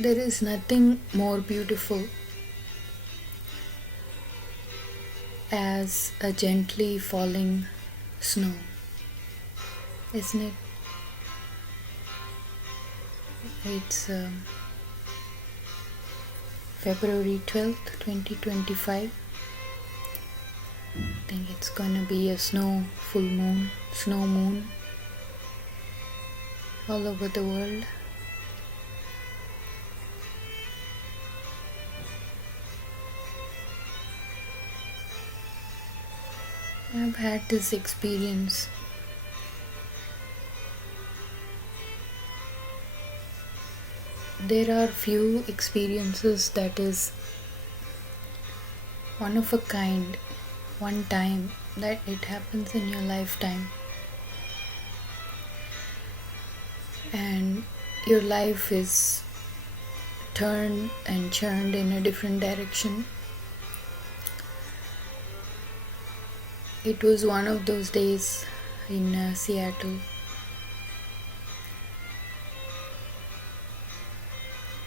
There is nothing more beautiful as a gently falling snow, isn't it? It's February 12th, 2025. I think it's gonna be a snow moon all over the world. I've had this experience. There are few experiences that is one of a kind, one time that it happens in your lifetime, and your life is turned and churned in a different direction. It was one of those days in Seattle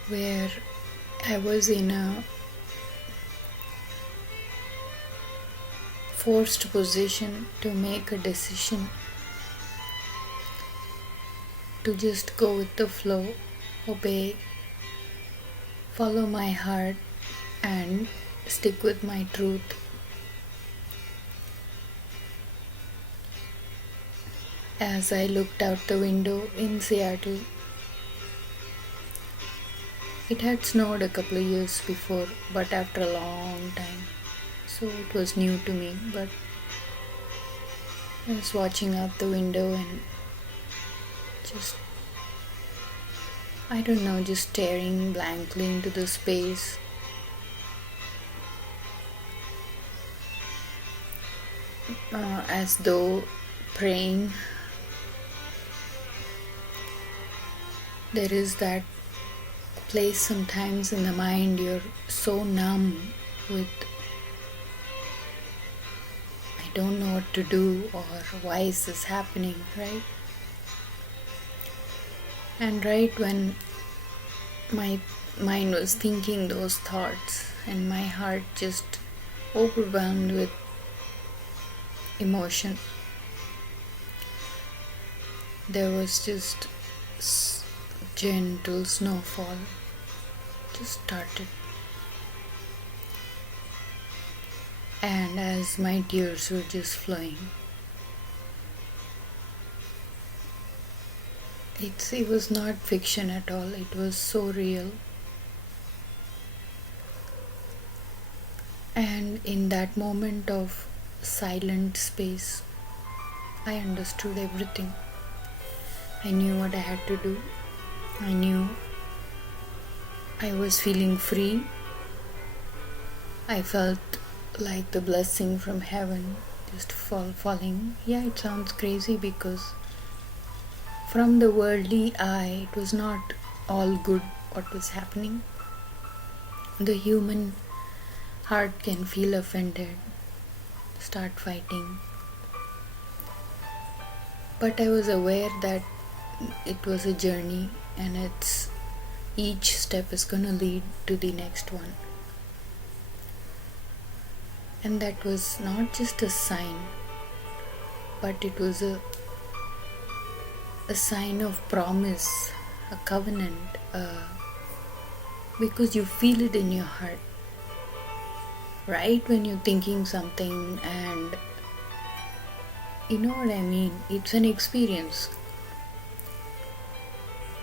where I was in a forced position to make a decision, to just go with the flow, obey, follow my heart, and stick with my truth. As I looked out the window in Seattle, it had snowed a couple of years before, but after a long time. So it was new to me, but I was watching out the window and just, I don't know, just staring blankly into the space. As though praying. There is that place sometimes in the mind you're so numb with, I don't know what to do or why is this happening, right? And right when my mind was thinking those thoughts and my heart just overwhelmed with emotion, there was just gentle snowfall just started. And as my tears were just flowing, it was not fiction at all, it was so real. And in that moment of silent space, I understood everything. I knew what I had to do. I knew I was feeling free. I felt like the blessing from heaven just falling. Yeah, it sounds crazy because from the worldly eye, it was not all good what was happening. The human heart can feel offended, start fighting. But I was aware that it was a journey and each step is going to lead to the next one. And that was not just a sign, but it was a sign of promise, a covenant, because you feel it in your heart. Right when you're thinking something, and you know what I mean, it's an experience.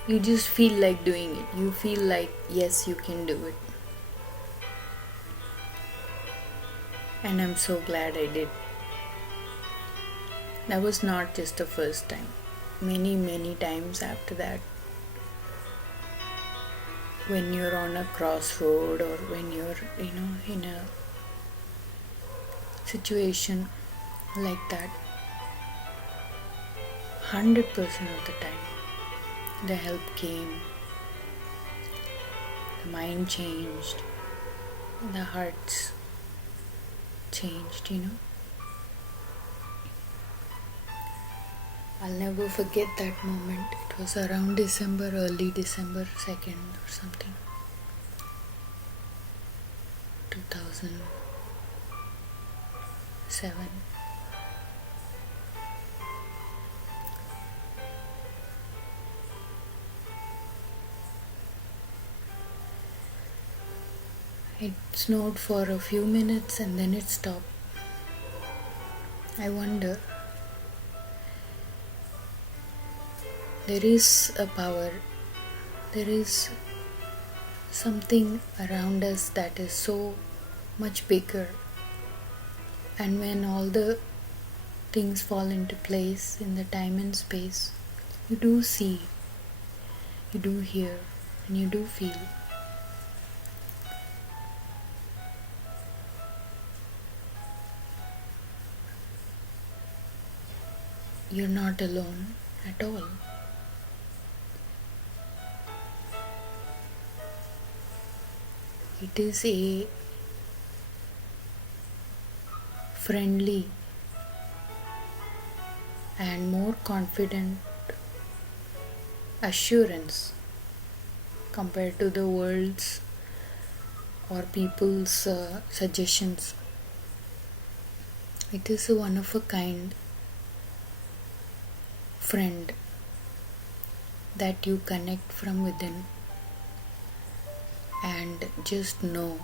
You just feel like doing it. You feel like, yes, you can do it. And I'm so glad I did. That was not just the first time. Many times after that, when you're on a crossroad or when you're, in a situation like that, 100% of the time, the help came, the mind changed, the hearts changed. I'll never forget that moment. It was around December, early December 2nd or something. 2007. It snowed for a few minutes and then it stopped. I wonder, there is a power, there is something around us that is so much bigger, and when all the things fall into place in the time and space, you do see, you do hear, and you do feel. You're not alone at all. It is a friendly and more confident assurance compared to the world's or people's suggestions. It is a one of a kind friend that you connect from within and just know.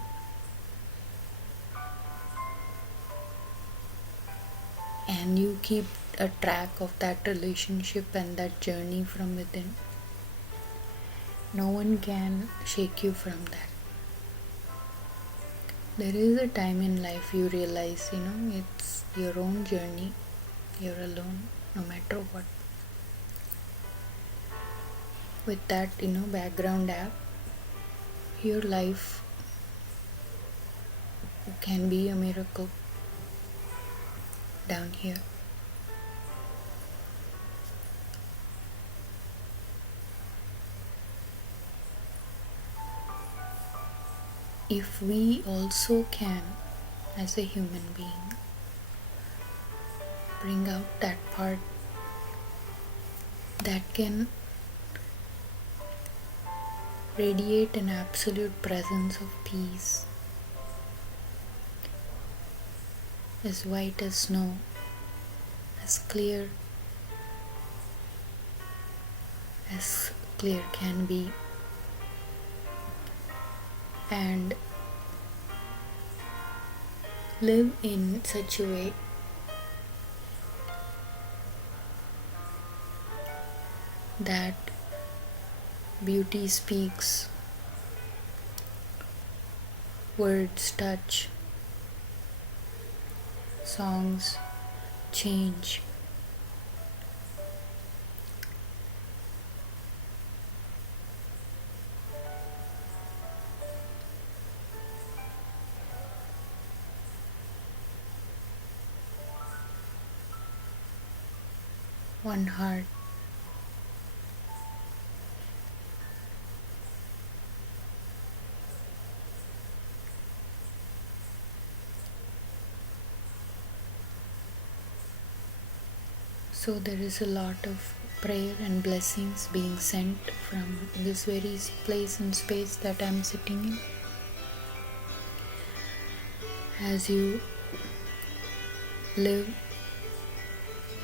And you keep a track of that relationship and that journey from within. No one can shake you from that. There is a time in life you realize, it's your own journey. You're alone, no matter what. With that, background app, your life can be a miracle down here. If we also can, as a human being, bring out that part that can radiate an absolute presence of peace, as white as snow, as clear can be, and live in such a way that beauty speaks, words touch, songs change. One heart. So there is a lot of prayer and blessings being sent from this very place and space that I'm sitting in. As you live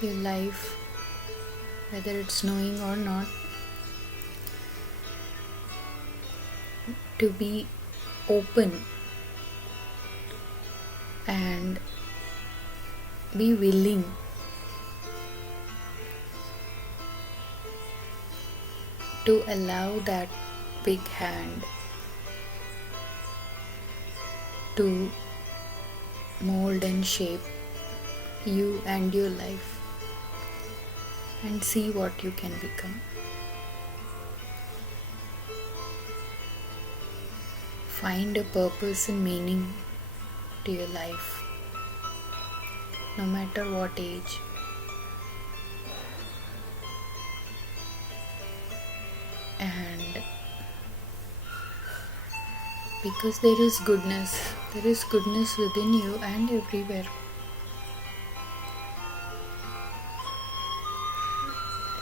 your life, whether it's snowing or not, to be open and be willing to allow that big hand to mold and shape you and your life, and see what you can become. Find a purpose and meaning to your life, no matter what age. And because there is goodness within you and everywhere.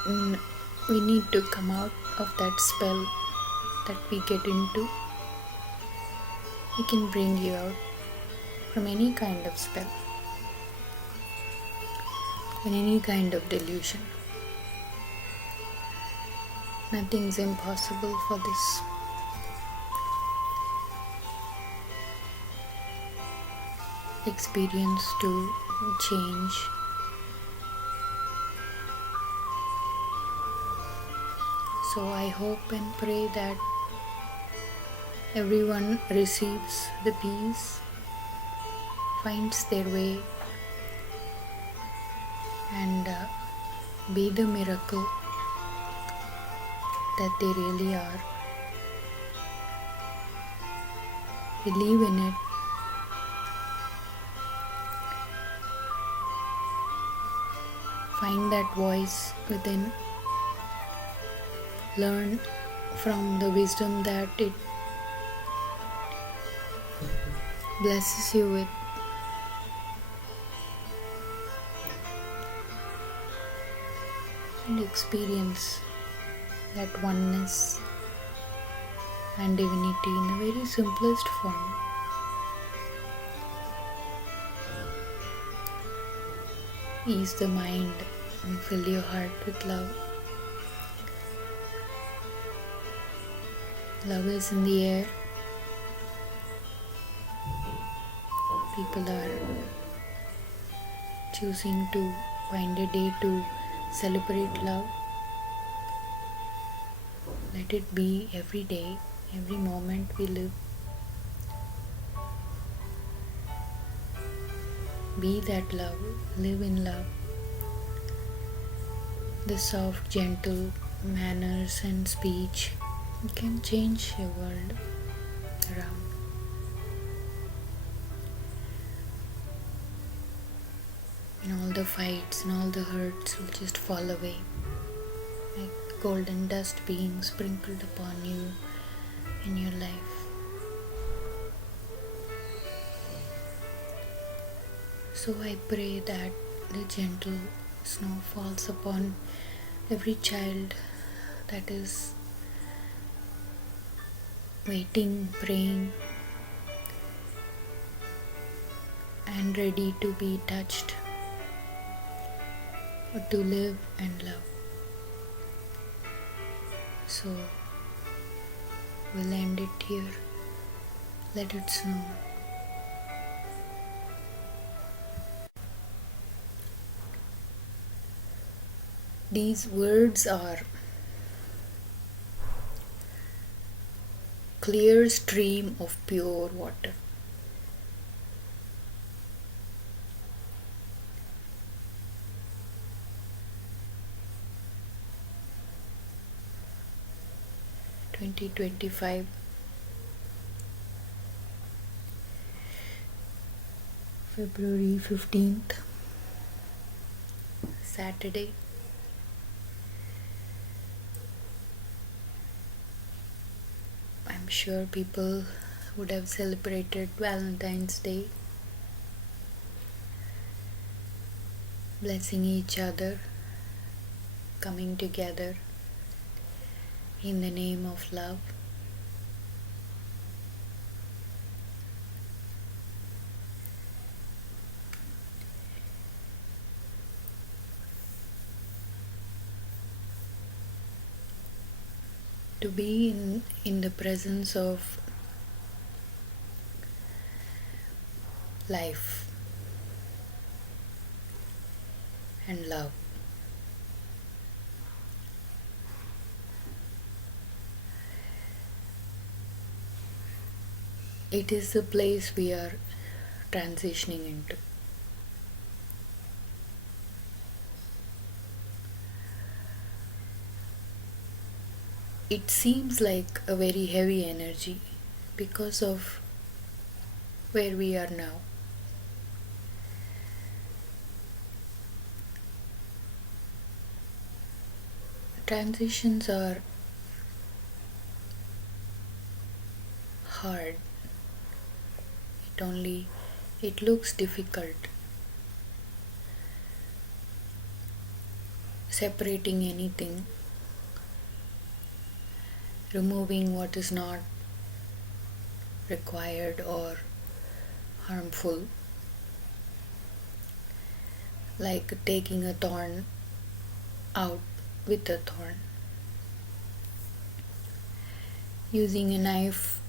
mm, we need to come out of that spell that we get into. It can bring you out from any kind of spell and any kind of delusion. Nothing's impossible for this experience to change. So I hope and pray that everyone receives the peace, finds their way, and be the miracle that they really are. Believe in it. Find that voice within. Learn from the wisdom that it blesses you with. And experience that oneness and divinity in the very simplest form. Ease the mind and fill your heart with love. Love is in the air. People are choosing to find a day to celebrate love. Let it be every day, every moment we live. Be that love, live in love. The soft, gentle manners and speech can change your world around. And all the fights and all the hurts will just fall away like golden dust being sprinkled upon you in your life. So I pray that the gentle snow falls upon every child that is waiting, praying, and ready to be touched, or to live and love. So we'll end it here. Let it snow. These words are clear stream of pure water. (2025) February 15th, Saturday. I'm sure people would have celebrated Valentine's Day, blessing each other, coming together in the name of love. To be in the presence of life and love. It is the place we are transitioning into. It seems like a very heavy energy because of where we are now. Transitions are hard. It looks difficult separating anything, removing what is not required or harmful, like taking a thorn out with a thorn, using a knife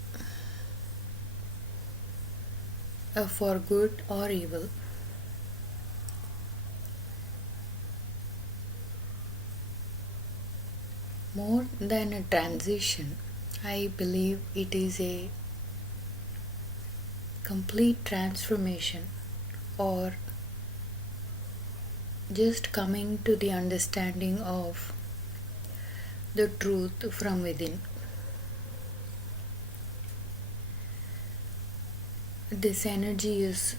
for good or evil. More than a transition, I believe it is a complete transformation, or just coming to the understanding of the truth from within. This energy is,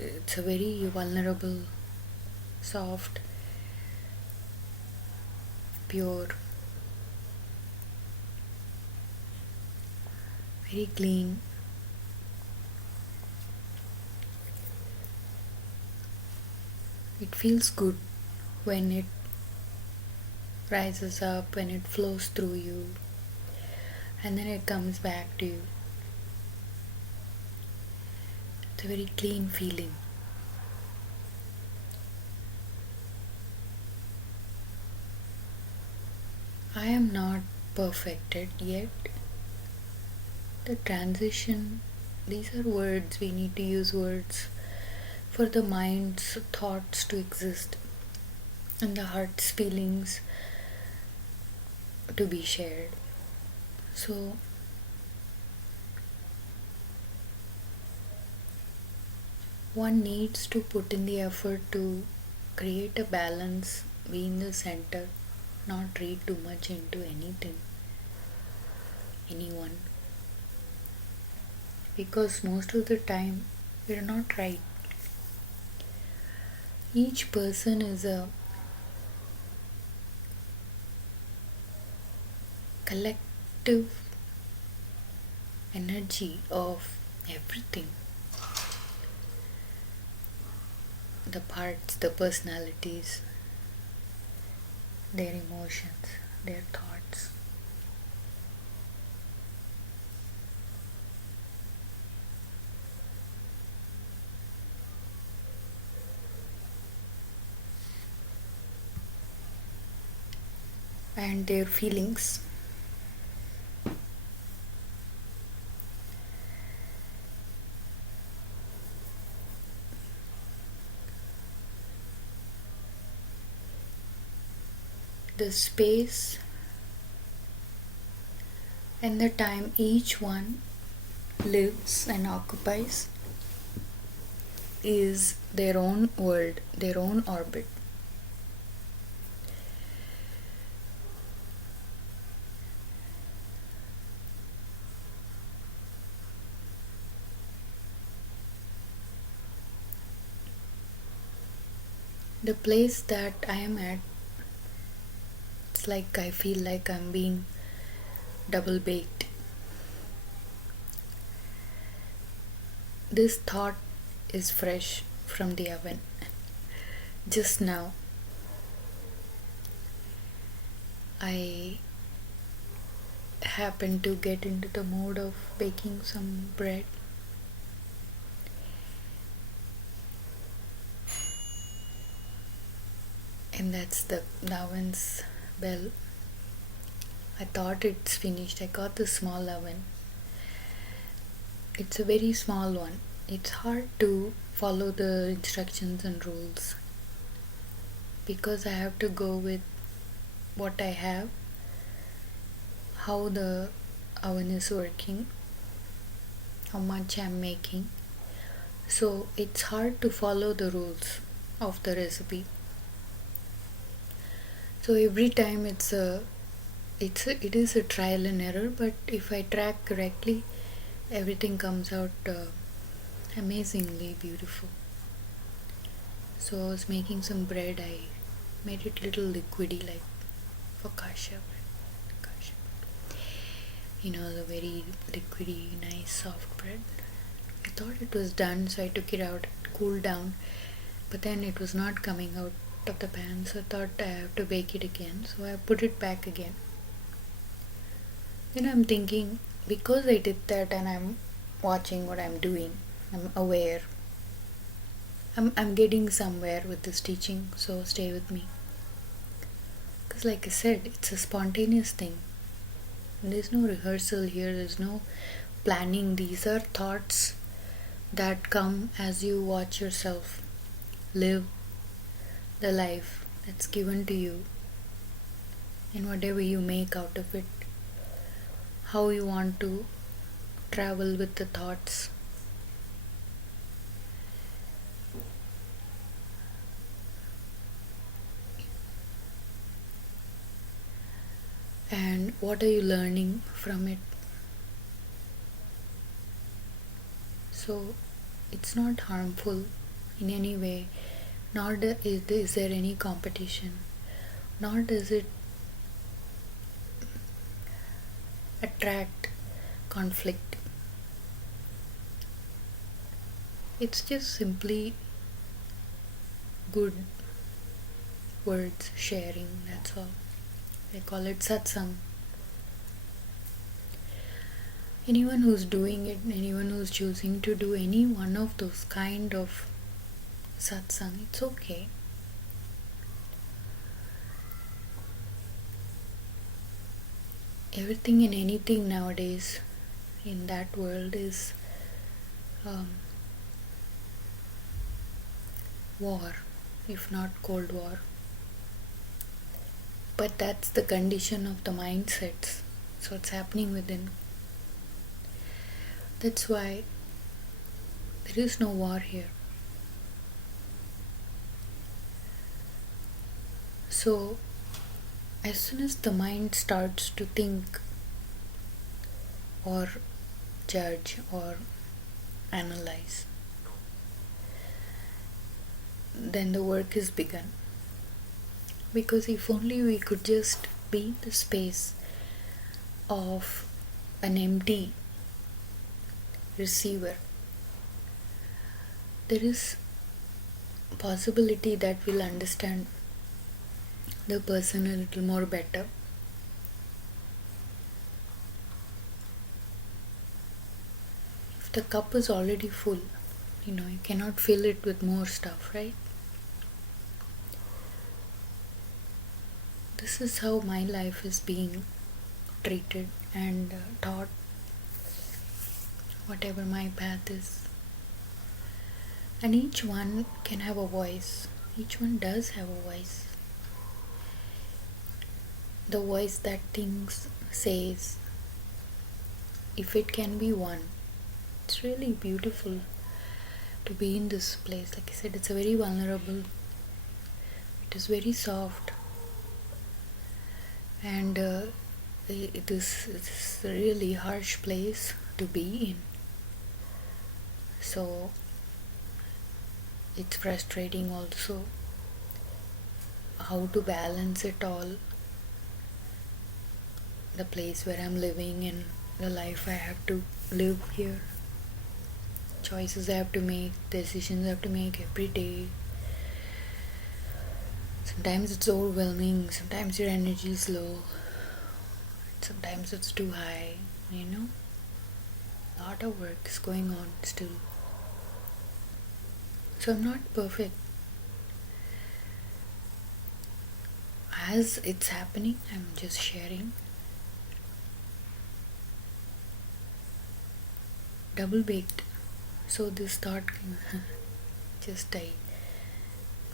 it's a very vulnerable, soft, pure, very clean. It feels good when it rises up, when it flows through you, and then it comes back to you. It's a very clean feeling. I am not perfected yet. The transition, these are words, we need to use words for the mind's thoughts to exist and the heart's feelings to be shared. So, one needs to put in the effort to create a balance, be in the center, not read too much into anything, anyone. Because most of the time, we're not right. Each person is a collective energy of everything. The parts, the personalities, their emotions, their thoughts. And their feelings. The space and the time each one lives and occupies is their own world, their own orbit. The place that I am at, it's like I feel like I'm being double baked. This thought is fresh from the oven. Just now, I happened to get into the mode of baking some bread. And that's the oven's bell. I thought it's finished. I got the small oven. It's a very small one. It's hard to follow the instructions and rules because I have to go with what I have, how the oven is working, how much I'm making. So it's hard to follow the rules of the recipe. So every time it is a trial and error, but if I track correctly, everything comes out amazingly beautiful. So I was making some bread. I made it little liquidy, like focaccia bread. The very liquidy, nice, soft bread. I thought it was done, so I took it out, it cooled down, but then it was not coming out out of the pan, so I thought I have to bake it again, so I put it back again. Then I'm thinking, because I did that and I'm watching what I'm doing, I'm aware. I'm getting somewhere with this teaching, so stay with me. Because, like I said, it's a spontaneous thing. There's no rehearsal here, there's no planning. These are thoughts that come as you watch yourself live the life that's given to you, and whatever you make out of it, how you want to travel with the thoughts. And what are you learning from it? So it's not harmful in any way, nor is there any competition, nor does it attract conflict. It's just simply good words sharing, that's all. I call it satsang. Anyone who's doing it, anyone who's choosing to do any one of those kind of satsang, it's okay. Everything and anything nowadays in that world is war, if not cold war. But that's the condition of the mindsets. So it's happening within. That's why there is no war here. So as soon as the mind starts to think or judge or analyze, then the work is begun. Because if only we could just be in the space of an empty receiver, there is possibility that we'll understand the person a little more better. If the cup is already full, you cannot fill it with more stuff, right? This is how my life is being treated and taught, whatever my path is. And each one can have a voice. Each one does have a voice. The voice that thinks, says, if it can be one. It's really beautiful to be in this place. Like I said, it's a very vulnerable, it is very soft, and it's a really harsh place to be in. So it's frustrating also how to balance it all. The place where I'm living and the life I have to live here. Choices I have to make, decisions I have to make every day. Sometimes it's overwhelming, sometimes your energy is low, sometimes it's too high, A lot of work is going on still. So I'm not perfect. As it's happening, I'm just sharing. Double baked. So this thought I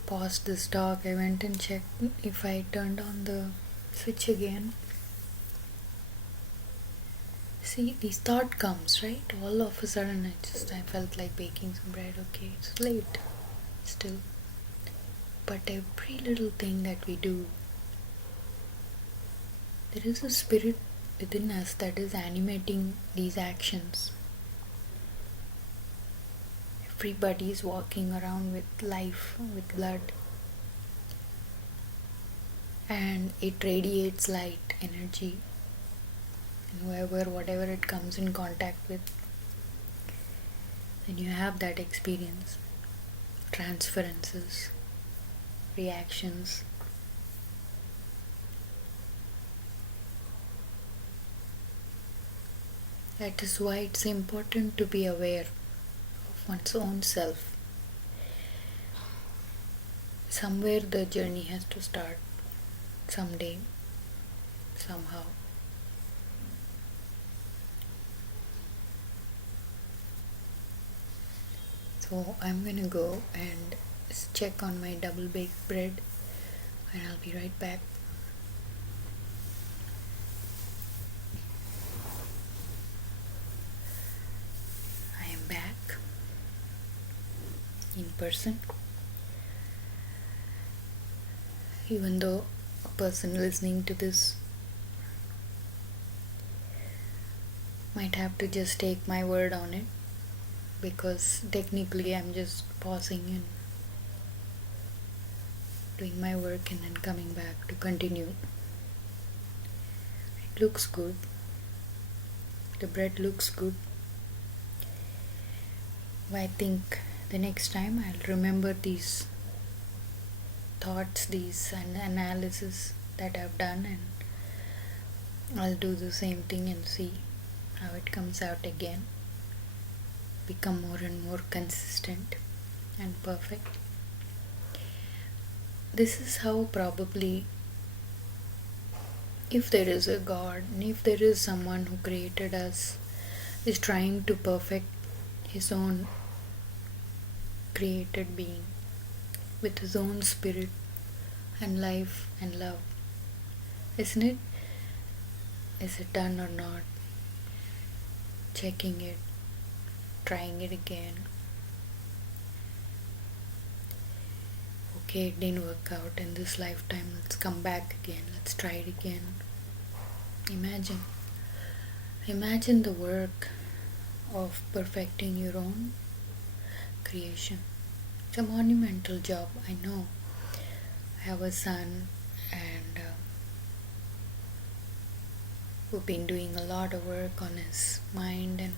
paused this talk. I went and checked if I turned on the switch again. See, this thought comes, right? All of a sudden I felt like baking some bread. Okay, it's late still. But every little thing that we do, there is a spirit within us that is animating these actions. Everybody is walking around with life, with blood, and it radiates light, energy, and whatever it comes in contact with, then you have that experience, transferences. reactions. That is why it's important to be aware of one's own self. Somewhere the journey has to start, someday, somehow. So I'm gonna go and check on my double baked bread, and I'll be right back. I am back in person. Even though a person listening to this might have to just take my word on it, because technically I'm just pausing and doing my work and then coming back to continue. It looks good. The bread looks good. I think the next time I'll remember these thoughts, these analysis that I've done, and I'll do the same thing and see how it comes out again. Become more and more consistent and perfect. This is how probably, if there is a God and if there is someone who created us, is trying to perfect his own created being with his own spirit and life and love. Isn't it? Is it done or not? Checking it, trying it again. Okay, it didn't work out in this lifetime. Let's come back again. Let's try it again. Imagine the work of perfecting your own creation. It's a monumental job, I know. I have a son, and we've been doing a lot of work on his mind and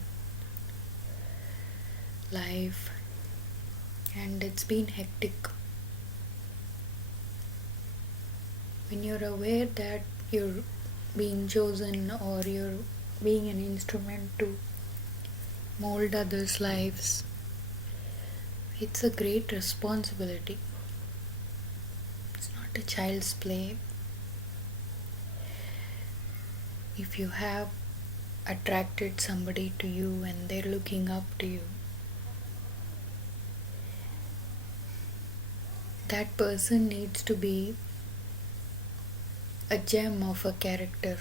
life, and it's been hectic. When you're aware that you're being chosen or you're being an instrument to mold others' lives, it's a great responsibility. It's not a child's play. If you have attracted somebody to you and they're looking up to you, that person needs to be a gem of a character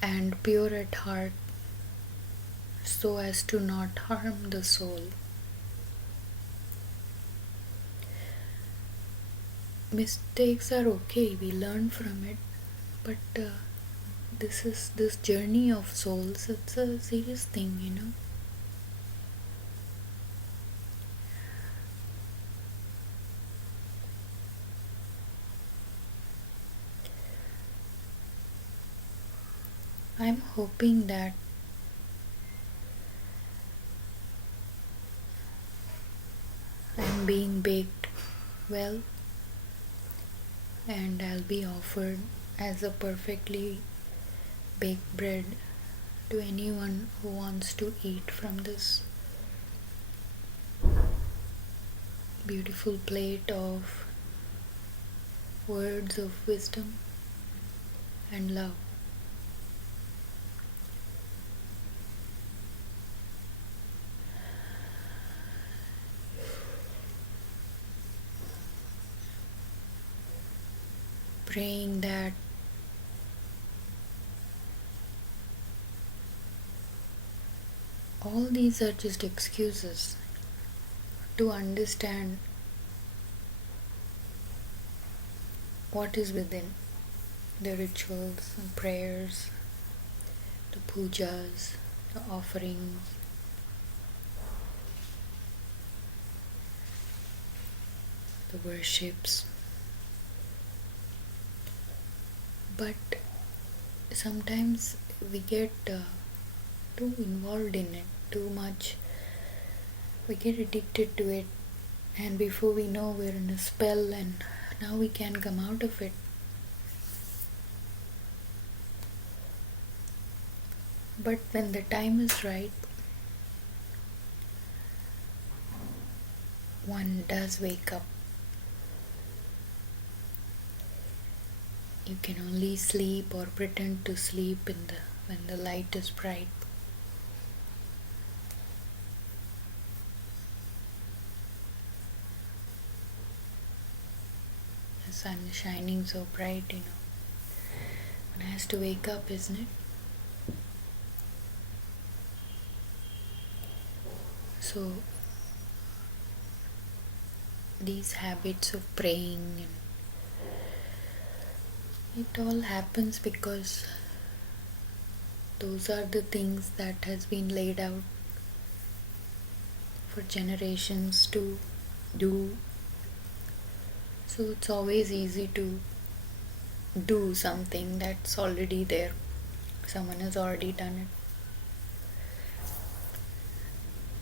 and pure at heart, so as to not harm the soul. Mistakes are okay, we learn from it, but this journey of souls, it's a serious thing, you know. I'm hoping that I'm being baked well, and I'll be offered as a perfectly baked bread to anyone who wants to eat from this beautiful plate of words of wisdom and love. Praying that all these are just excuses to understand what is within: the rituals and prayers, the pujas, the offerings, the worships. But sometimes we get too involved in it, too much. We get addicted to it, And before we know, we're in a spell, and now we can come out of it. But when the time is right, one does wake up. You can only sleep or pretend to sleep when the light is bright. The sun is shining so bright, One has to wake up, isn't it? So these habits of praying, and it all happens because those are the things that has been laid out for generations to do. So it's always easy to do something that's already there. Someone has already done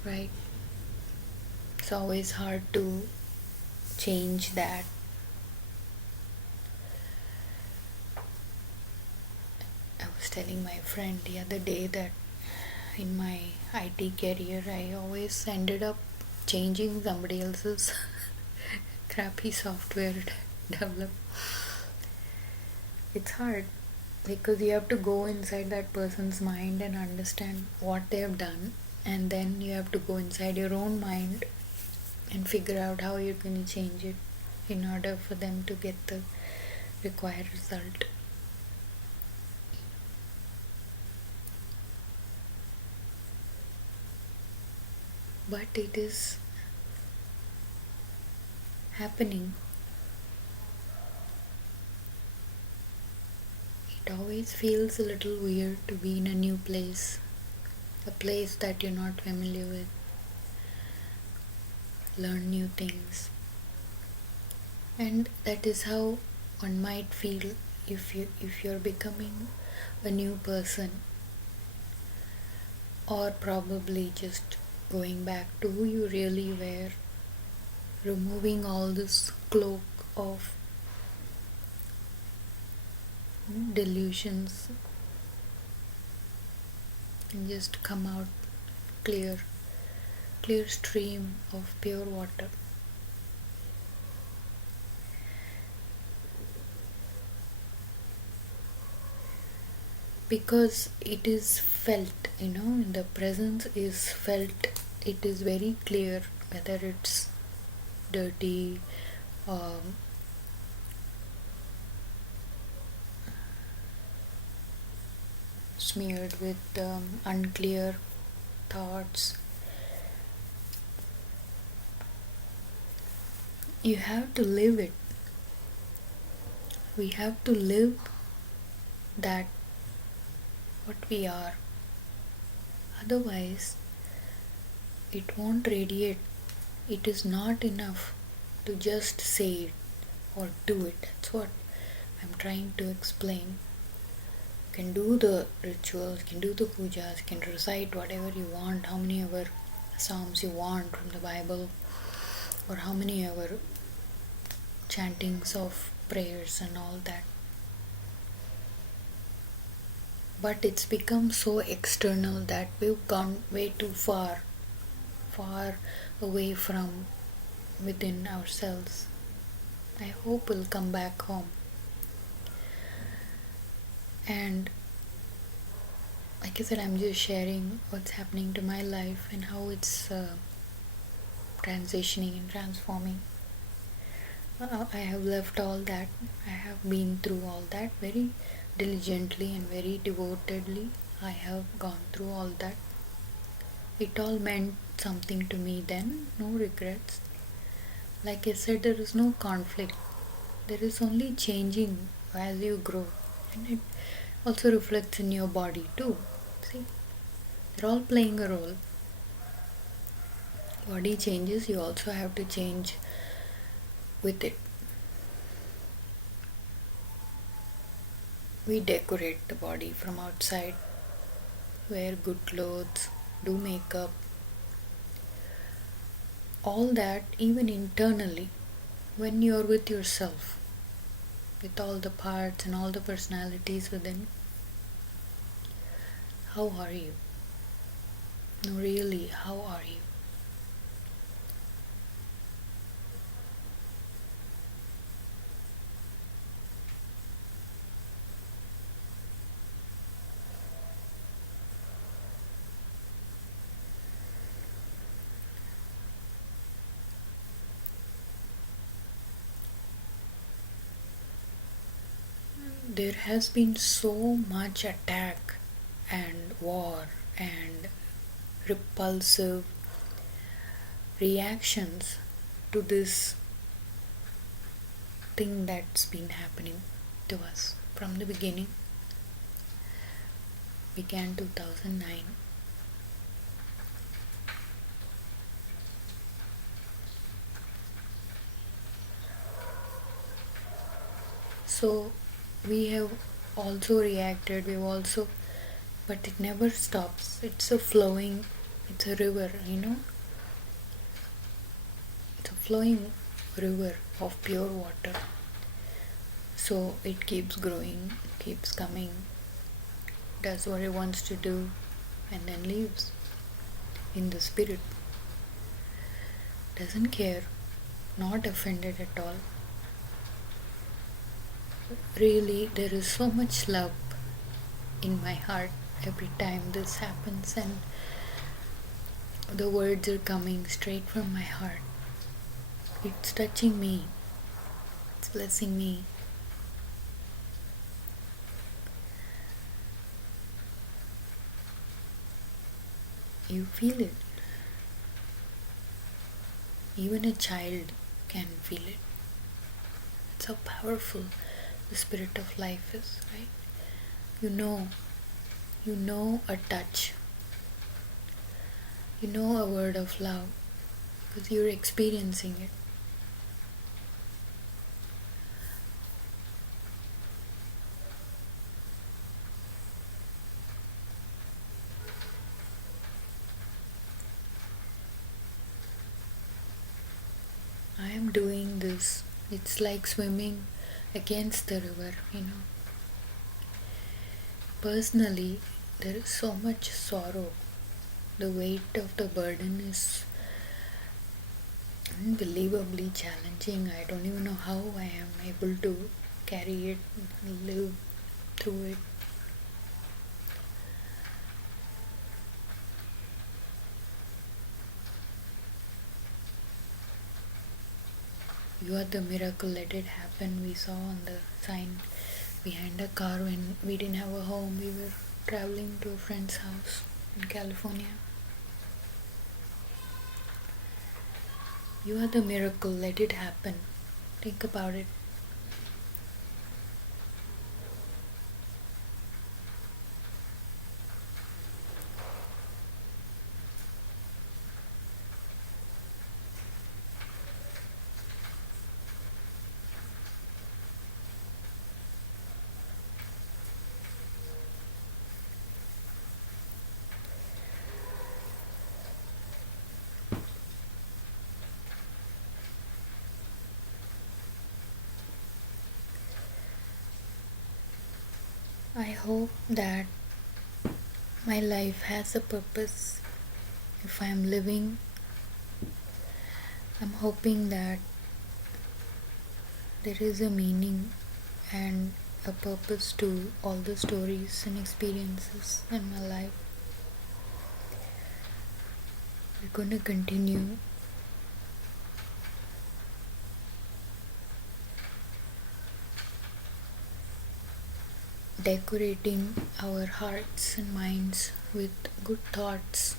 it, right? It's always hard to change that. I was telling my friend the other day that in my IT career, I always ended up changing somebody else's crappy software develop. It's hard because you have to go inside that person's mind and understand what they have done, and then you have to go inside your own mind and figure out how you're going to change it in order for them to get the required result. But it is happening. It always feels a little weird to be in a new place, a place that you're not familiar with, learn new things. And that is how one might feel if you're becoming a new person, or probably just going back to who you really were, removing all this cloak of delusions and just come out clear stream of pure water. Because it is felt, the presence is felt. It is very clear whether it's dirty, smeared with unclear thoughts. You have to live it. We have to live that what we are. Otherwise, it won't radiate. It is not enough to just say it or do it. That's what I'm trying to explain. You can do the rituals, you can do the pujas, you can recite whatever you want, how many ever psalms you want from the Bible, or how many ever chantings of prayers and all that. But it's become so external that we've gone way too far away from within ourselves. I hope we'll come back home. And like I said, I'm just sharing what's happening to my life and how it's transitioning and transforming. I have left all that. I have been through all that very diligently and very devotedly. I have gone through all that. It all meant something to me then. No regrets. Like I said, there is no conflict. There is only changing as you grow. And it also reflects in your body too. See? They're all playing a role. Body changes, you also have to change with it. We decorate the body from outside, wear good clothes, do makeup, all that, even internally, when you're with yourself, with all the parts and all the personalities within, how are you? No, really, how are you? There has been so much attack and war and repulsive reactions to this thing that's been happening to us from the beginning. Began 2009. So we have also reacted, we've also, but it never stops. It's a flowing, it's a river, it's a flowing river of pure water. So it keeps growing, keeps coming, does what it wants to do, and then leaves in the spirit. Doesn't care, not offended at all. Really, there is so much love in my heart every time this happens, and the words are coming straight from my heart. It's touching me, it's blessing me. You feel it. Even a child can feel it. It's how powerful the spirit of life is, right? You know, you know a touch, you know a word of love because you're experiencing it. I am doing this. It's like swimming against the river. Personally, there is so much sorrow. The weight of the burden is unbelievably challenging. I don't even know how I am able to carry it, live through it. You are the miracle, let it happen. We saw on the sign behind a car when we didn't have a home. We were traveling to a friend's house in California. You are the miracle, let it happen. Think about it. I hope that my life has a purpose. If I am living, I'm hoping that there is a meaning and a purpose to all the stories and experiences in my life. We're going to continue decorating our hearts and minds with good thoughts,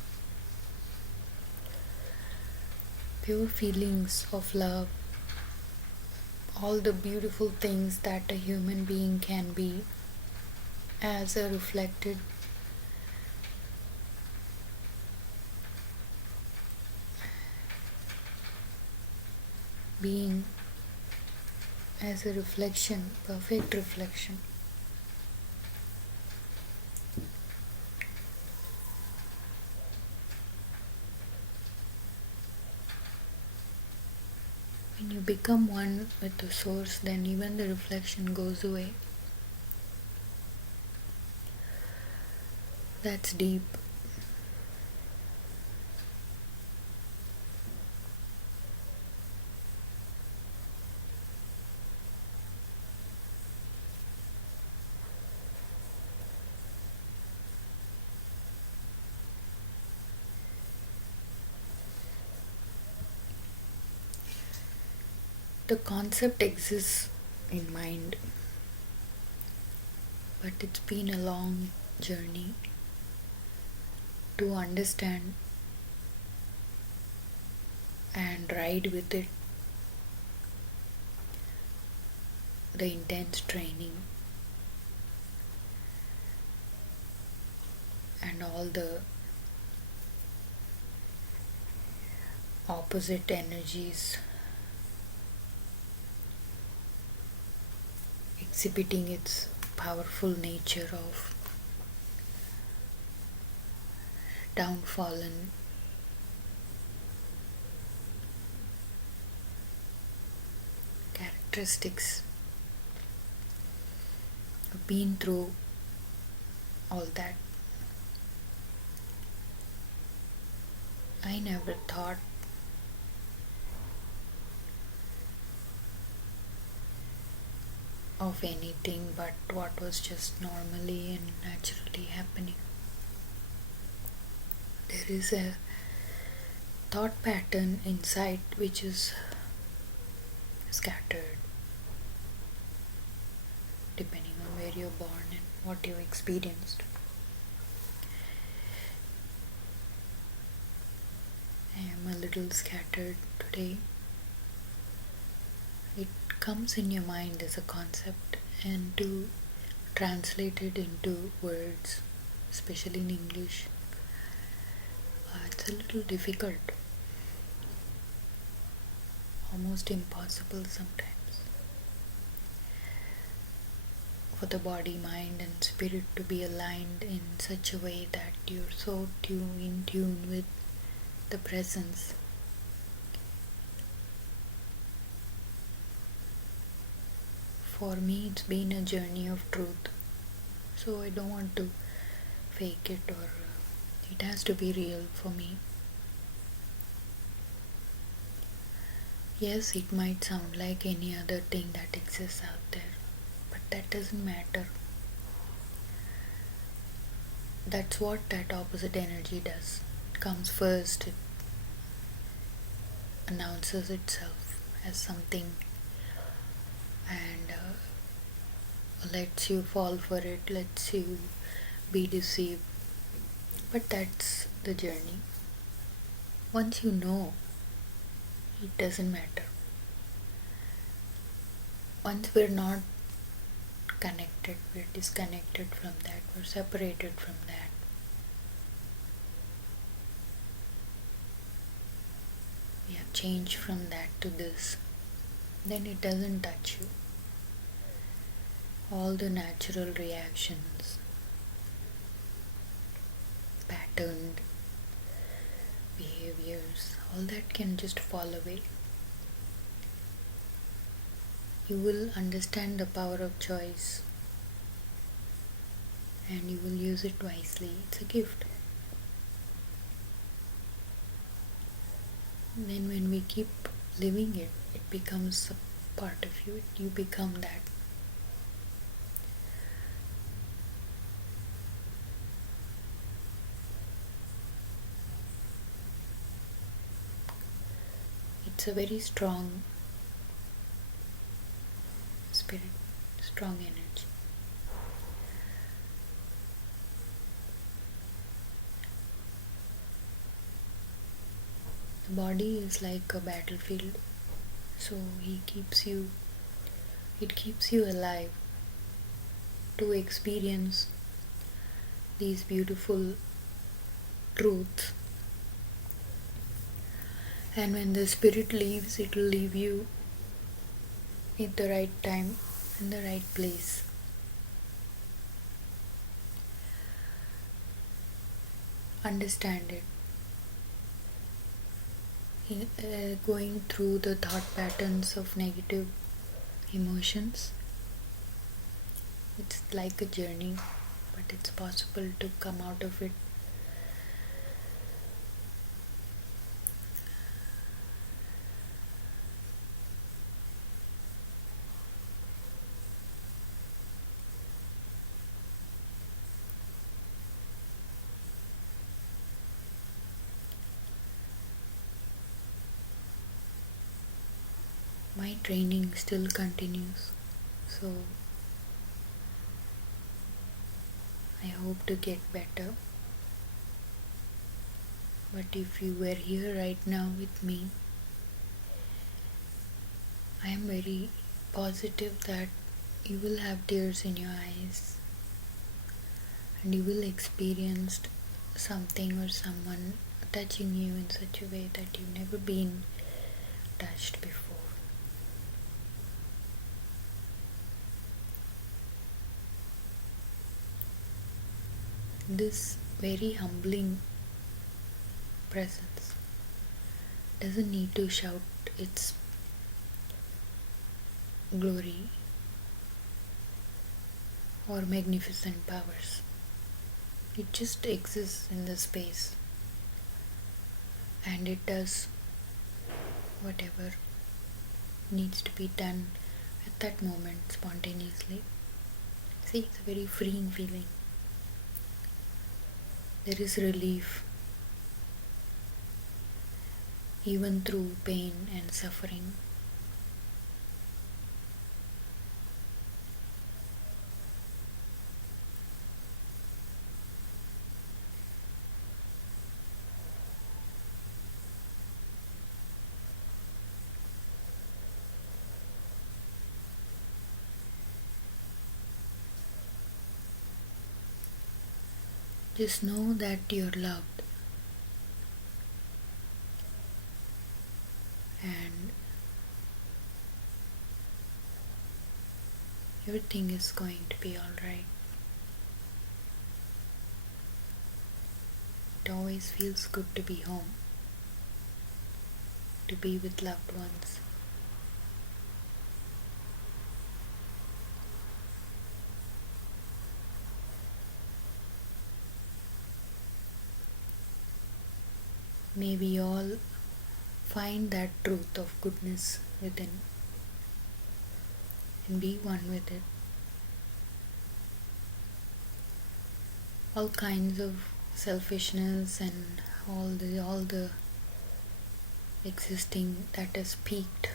pure feelings of love, all the beautiful things that a human being can be as a reflected being, as a reflection, perfect reflection. become one with the source, then even the reflection goes away. That's deep. The concept exists in mind, but it's been a long journey to understand and ride with it. The intense training and all the opposite energies exhibiting its powerful nature of downfallen characteristics. I've been through all that. I never thought of anything but what was just normally and naturally happening. There is a thought pattern inside which is scattered depending on where you're born and what you experienced. I am a little scattered today. It comes in your mind as a concept, and to translate it into words, especially in English, it's a little difficult, almost impossible sometimes, for the body, mind, and spirit to be aligned in such a way that you're so in tune with the presence. For me, it's been a journey of truth, so I don't want to fake it, or it has to be real for me. Yes, it might sound like any other thing that exists out there, but that doesn't matter. That's what that opposite energy does. It comes first, it announces itself as something, and lets you fall for it, lets you be deceived. But that's the journey. Once you know, it doesn't matter. Once we're not connected, we're disconnected from that, we're separated from that. We have changed from that to this, then it doesn't touch you. All the natural reactions, patterned behaviors, all that can just fall away. You will understand the power of choice, and you will use it wisely. It's a gift. Then when we keep living it, it becomes a part of you. You become that. It's a very strong spirit, strong energy. The body is like a battlefield, so it keeps you alive to experience these beautiful truths. And when the spirit leaves, it will leave you at the right time, in the right place. Understand it. going through the thought patterns of negative emotions. It's like a journey, but it's possible to come out of it. My training still continues, so I hope to get better. But if you were here right now with me, I am very positive that you will have tears in your eyes and you will experience something or someone touching you in such a way that you've never been touched before. This very humbling presence doesn't need to shout its glory or magnificent powers. It just exists in the space and it does whatever needs to be done at that moment spontaneously. See, it's a very freeing feeling. There is relief even through pain and suffering. Just know that you're loved and everything is going to be alright. It always feels good to be home, to be with loved ones. May we all find that truth of goodness within and be one with it. All kinds of selfishness and all the existing that has peaked,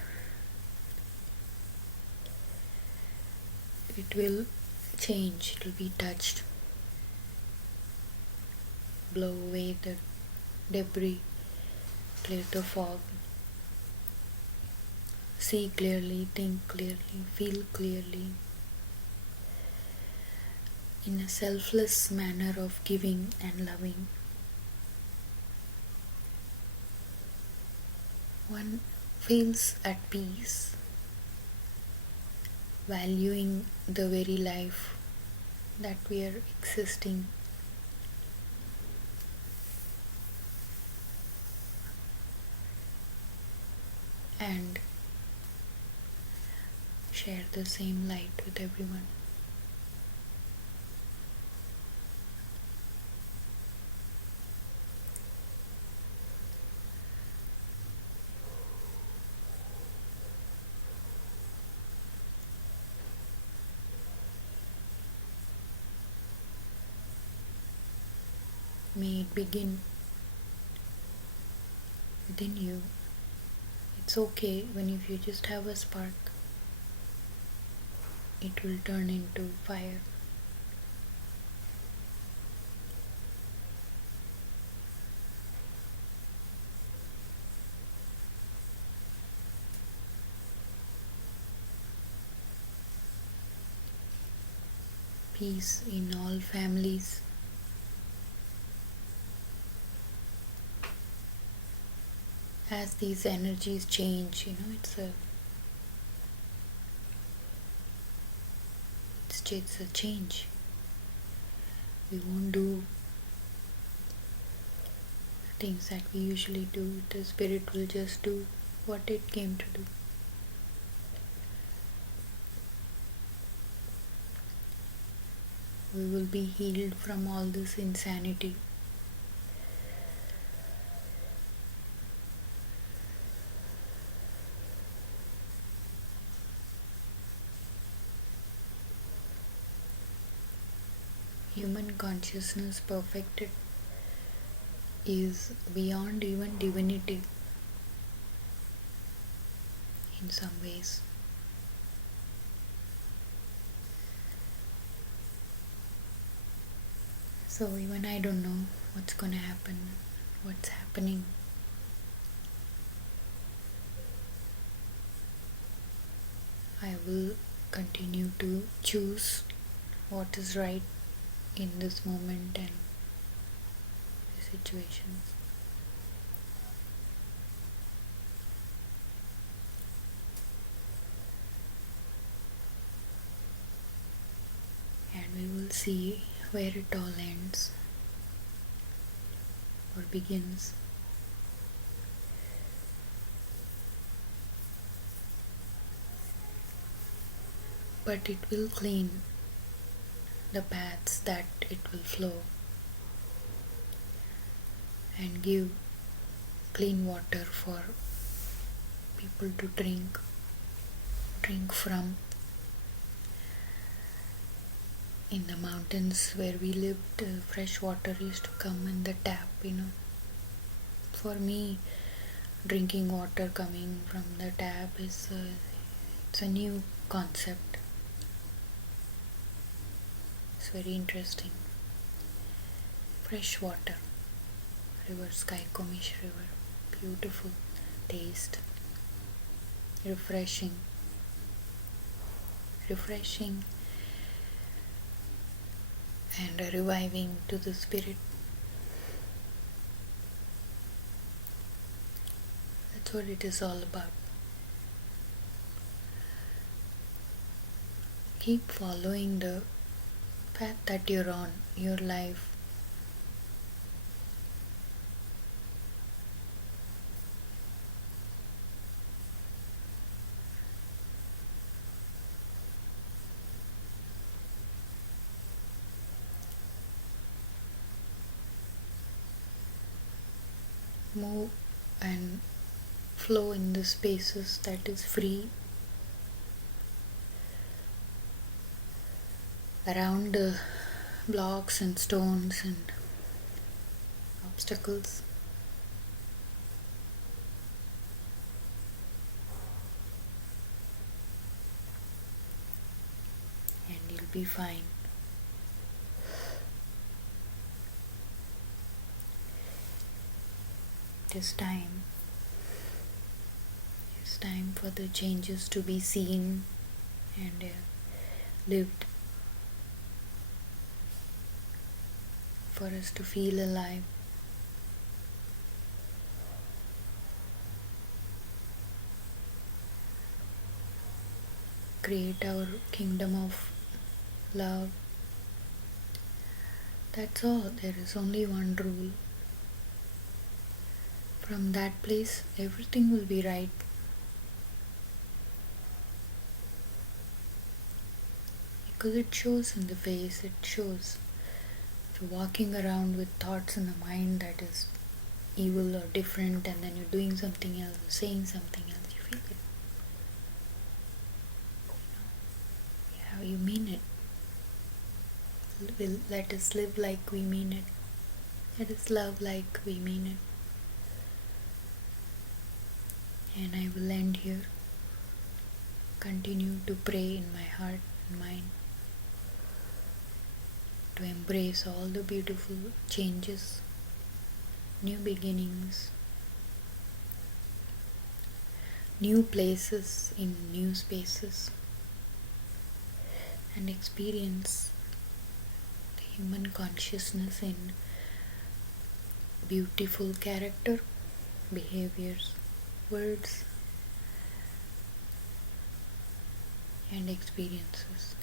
it will change, it will be touched. Blow away the debris, clear the fog. See clearly, think clearly, feel clearly. In a selfless manner of giving and loving. One feels at peace, valuing the very life that we are existing. And share the same light with everyone. May it begin within you. It's okay when if you just have a spark, it will turn into fire. Peace in all families. As these energies change, it's a change. We won't do things that we usually do. The spirit will just do what it came to do. We will be healed from all this insanity. Human consciousness perfected is beyond even divinity in some ways. So even I don't know what's gonna happen, what's happening. I will continue to choose what is right in this moment and the situations. And we will see where it all ends or begins. But it will clean the paths that it will flow and give clean water for people to drink from. In the mountains where we lived, fresh water used to come in the tap, For me, drinking water coming from the tap it's a new concept. It's very interesting. Fresh water, river, Skykomish River, beautiful taste, refreshing and reviving to the spirit. That's what it is all about. Keep following the path that you're on, your life. Move and flow in the spaces that is free around the blocks and stones and obstacles. And you'll be fine. It is time. It's time for the changes to be seen and lived. For us to feel alive. Create our kingdom of love. That's all. There is only one rule. From that place, everything will be right. Because it shows in the face, it shows. If you're walking around with thoughts in the mind that is evil or different, and then you're doing something else, or saying something else, you feel it. Yeah, you mean it. Let us live like we mean it. Let us love like we mean it. And I will end here. Continue to pray in my heart and mind to embrace all the beautiful changes, new beginnings, new places in new spaces, and experience the human consciousness in beautiful character, behaviors, words, and experiences.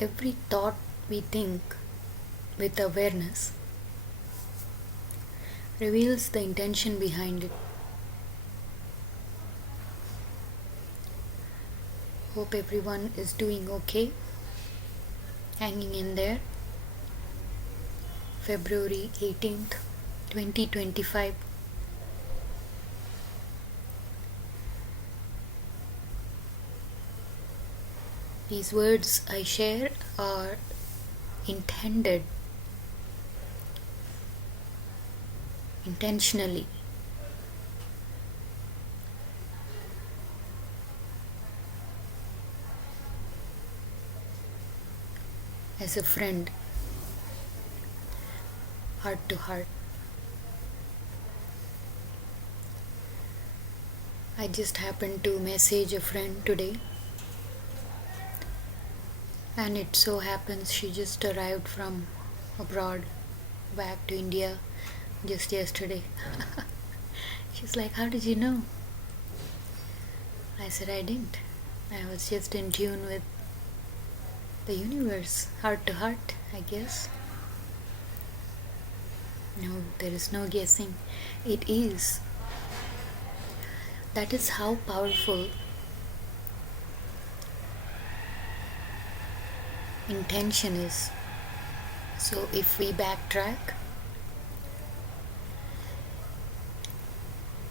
Every thought we think with awareness reveals the intention behind it. Hope everyone is doing okay, hanging in there. February 18th, 2025. These words I share are intended intentionally as a friend, heart to heart. I just happened to message a friend today, and it so happens she just arrived from abroad back to India just yesterday. She's like, "How did you know?" I said, "I didn't. I was just in tune with the universe, heart to heart, I guess." No, there is no guessing. It is. That is how powerful intention is. So if we backtrack,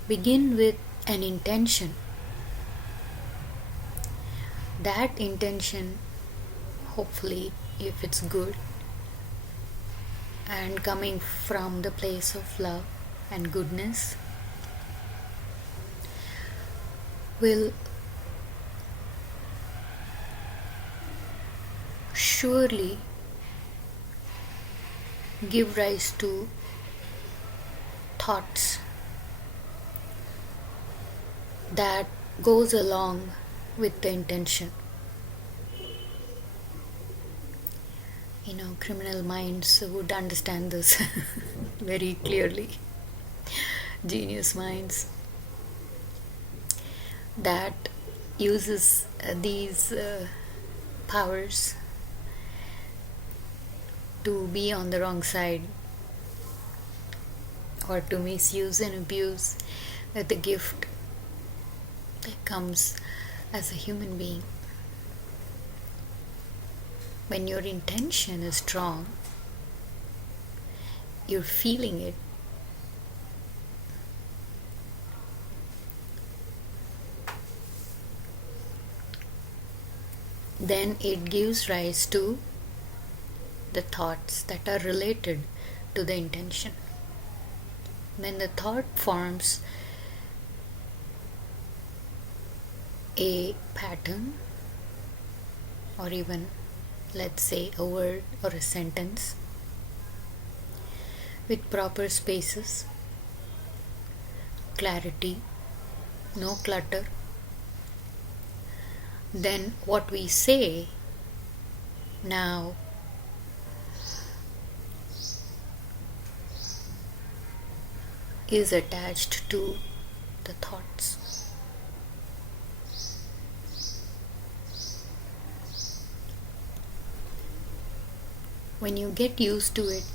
begin with an intention. That intention, hopefully, if it's good and coming from the place of love and goodness, will surely give rise to thoughts that goes along with the intention. Criminal minds would understand this very clearly. Genius minds that uses these powers to be on the wrong side, or to misuse and abuse the gift that comes as a human being. When your intention is strong, you're feeling it. Then it gives rise to the thoughts that are related to the intention. When the thought forms a pattern, or even, let's say, a word or a sentence with proper spaces, clarity, no clutter, then what we say now is attached to the thoughts. When you get used to it,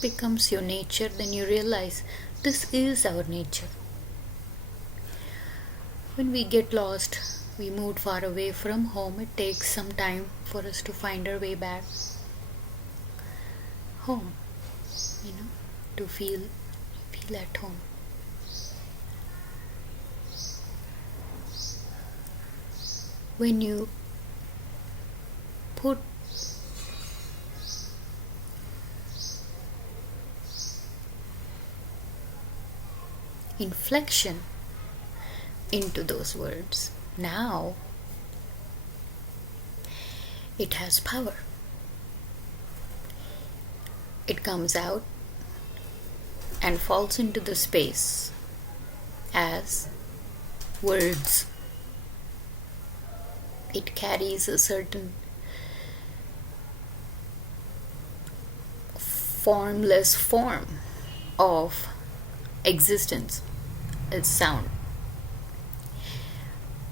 becomes your nature, then you realize this is our nature. When we get lost, we moved far away from home, it takes some time for us to find our way back home, to feel at home. When you put inflection into those words, now it has power. It comes out and falls into the space as words. It carries a certain formless form of existence. It's sound,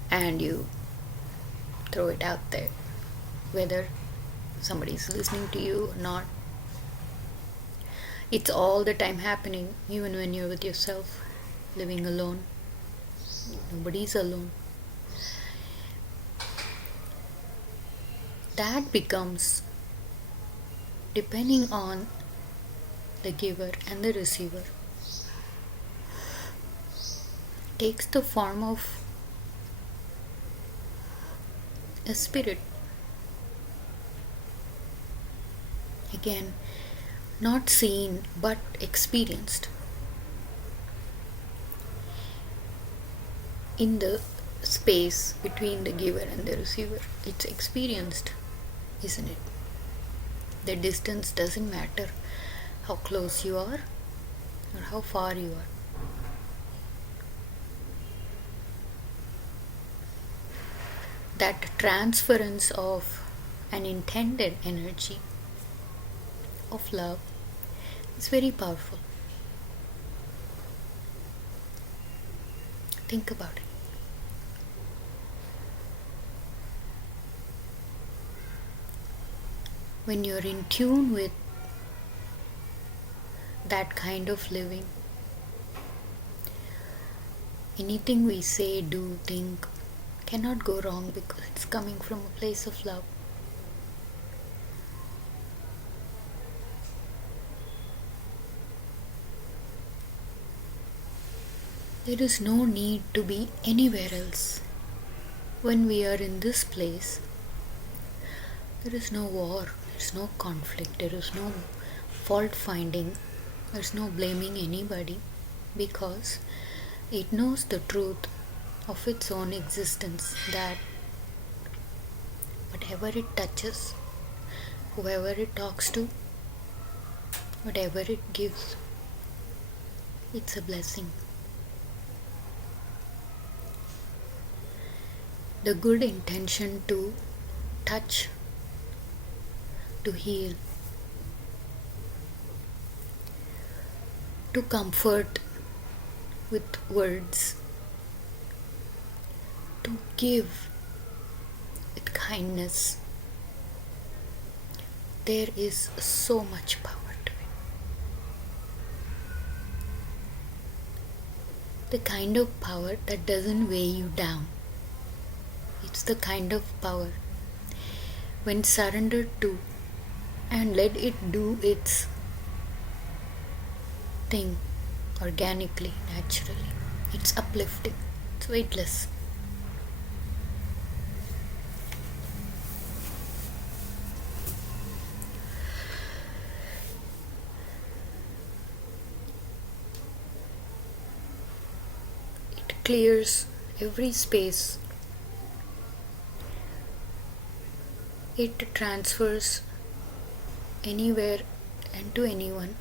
and you throw it out there, whether somebody's listening to you or not. It's all the time happening, even when you're with yourself, living alone. Nobody's alone. That becomes, depending on the giver and the receiver, takes the form of a spirit. Again, not seen but experienced. In the space between the giver and the receiver, it's experienced, isn't it? The distance doesn't matter how close you are or how far you are. That transference of an intended energy of love is very powerful. Think about it. When you're in tune with that kind of living, anything we say, do, think cannot go wrong because it's coming from a place of love. There is no need to be anywhere else. When we are in this place, there is no war, there is no conflict, there is no fault finding, there is no blaming anybody, because it knows the truth of its own existence, that whatever it touches, whoever it talks to, whatever it gives, it's a blessing. The good intention to touch, to heal, to comfort with words, to give with kindness, there is so much power to it. The kind of power that doesn't weigh you down. It's the kind of power, when surrendered to and let it do its thing organically, naturally, it's uplifting, it's weightless. It clears every space. It transfers anywhere and to anyone.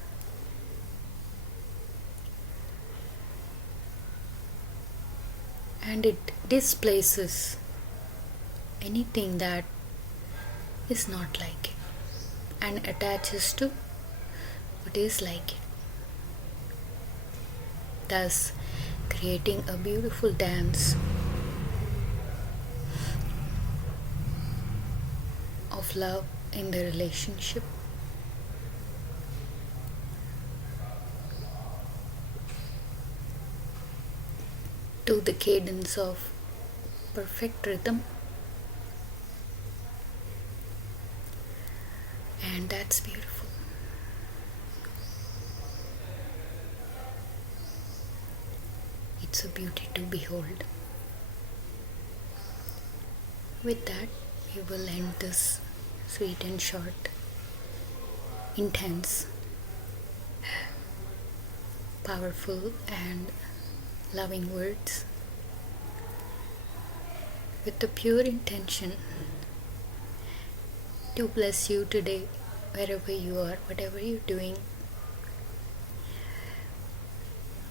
And it displaces anything that is not like it and attaches to what is like it, thus creating a beautiful dance of love in the relationship. To the cadence of perfect rhythm. And that's beautiful. It's a beauty to behold. With that, we will end this sweet and short, intense, powerful and loving words, with the pure intention to bless you today, wherever you are, whatever you're doing,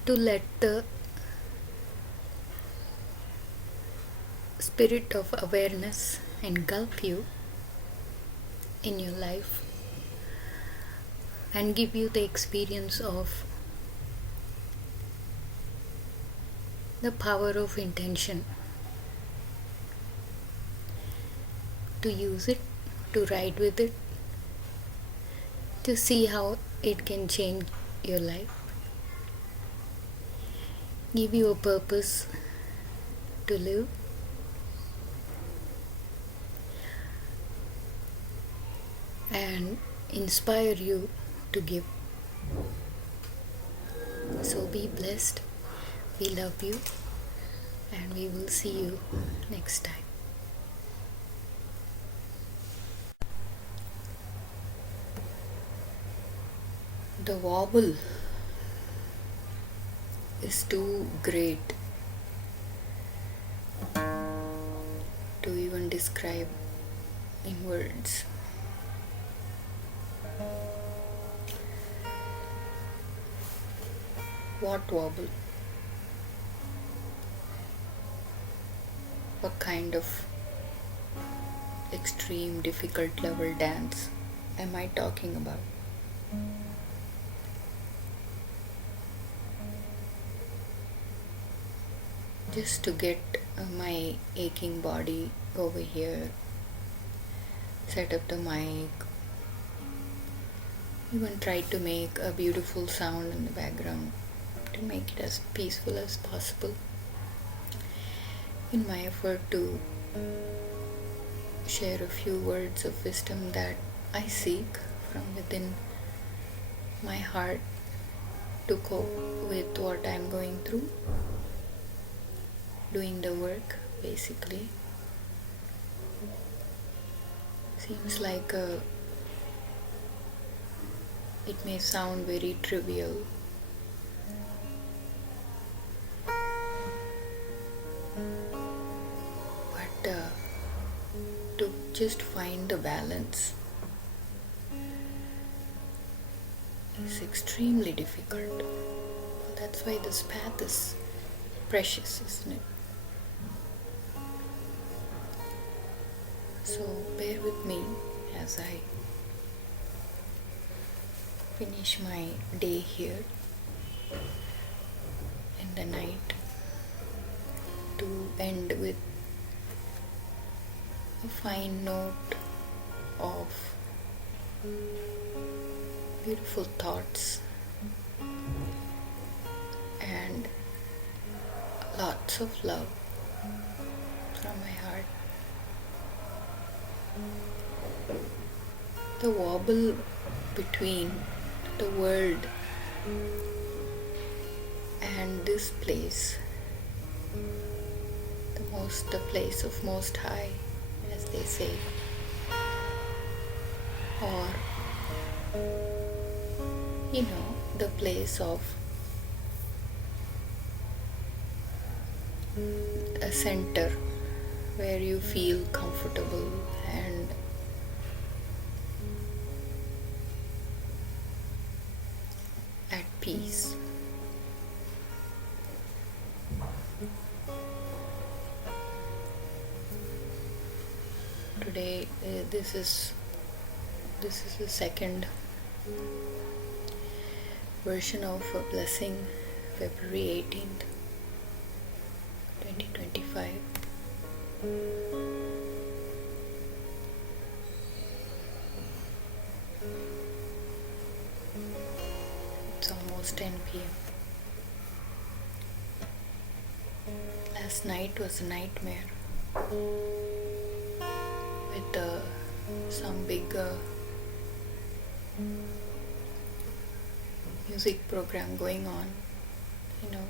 to let the spirit of awareness engulf you in your life and give you the experience of the power of intention, to use it to ride with it, to see how it can change your life, give you a purpose to live, and inspire you to give. So be blessed. We love you, and we will see you next time. The wobble is too great to even describe in words. What wobble? What kind of extreme difficult level dance am I talking about? Just to get my aching body over here, set up the mic, even try to make a beautiful sound in the background to make it as peaceful as possible. In my effort to share a few words of wisdom that I seek from within my heart to cope with what I'm going through, doing the work basically. Seems like it may sound very trivial, but to just find the balance is extremely difficult. That's why this path is precious, isn't it? So bear with me as I finish my day here in the night, to end with a fine note of beautiful thoughts and lots of love from my heart. The wobble between the world and this place, the place of Most High, as they say, or the place of a center where you feel comfortable and at peace. Today, this is the second version of a blessing, February 18th, 2025. It's almost 10 p.m. Last night was a nightmare with some big music program going on,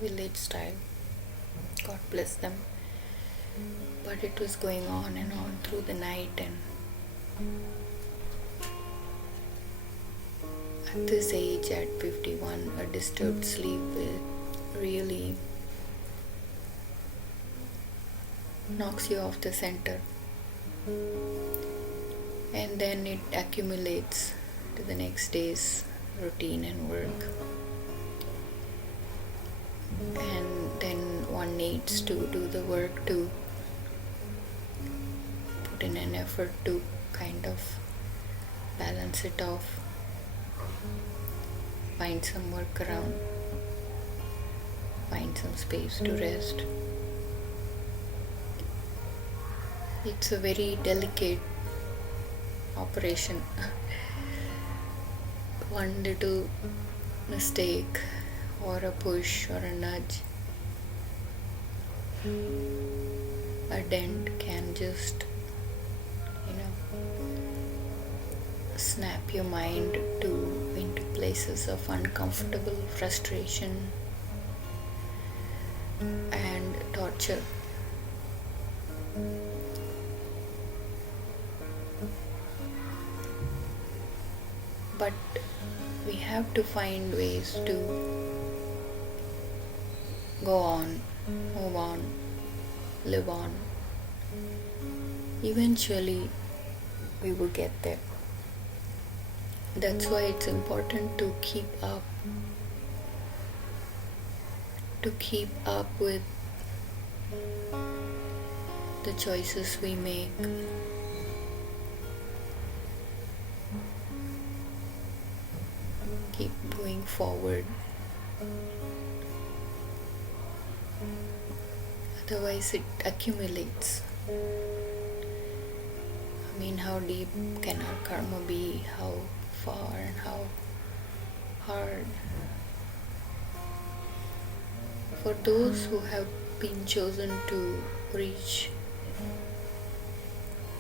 village style. God bless them. But it was going on and on through the night, and at this age, at 51, a disturbed sleep really knocks you off the center, and then it accumulates to the next day's routine and work, and then one needs to do the work to put in an effort to kind of balance it off, find some work around, find some space to rest. It's a very delicate operation. One little mistake or a push or a nudge, a dent can just, snap your mind into places of uncomfortable frustration and torture. But we have to find ways to go on, move on, live on. Eventually, we will get there. That's why it's important to keep up with the choices we make. Keep moving forward. Otherwise, it accumulates. How deep can our karma be? How far and how hard? For those who have been chosen to reach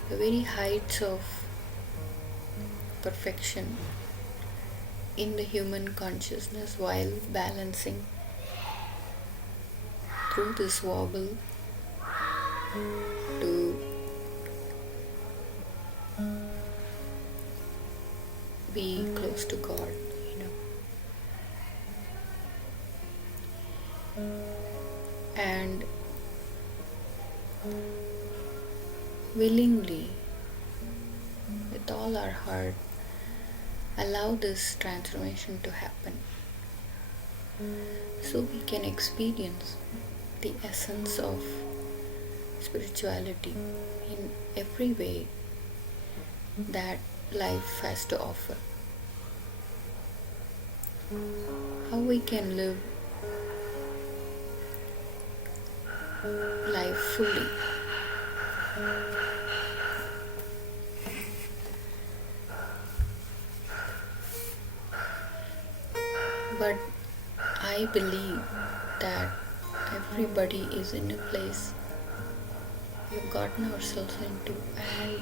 the very heights of perfection in the human consciousness while balancing through this wobble to be close to God, and willingly, with all our heart, allow this transformation to happen so we can experience the essence of spirituality in every way that life has to offer. How we can live life fully. But I believe that everybody is in a place we've gotten ourselves into, and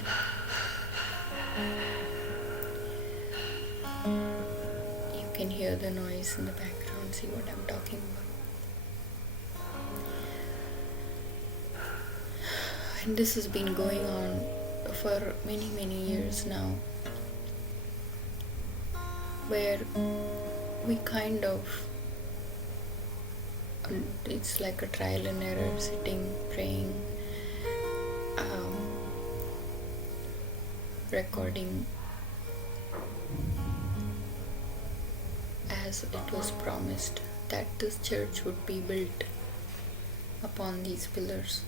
you can hear the noise in the background, see what I'm talking about. And this has been going on for many, many years now, where we kind of, it's like a trial and error, sitting, praying, recording as it was promised that this church would be built upon these pillars.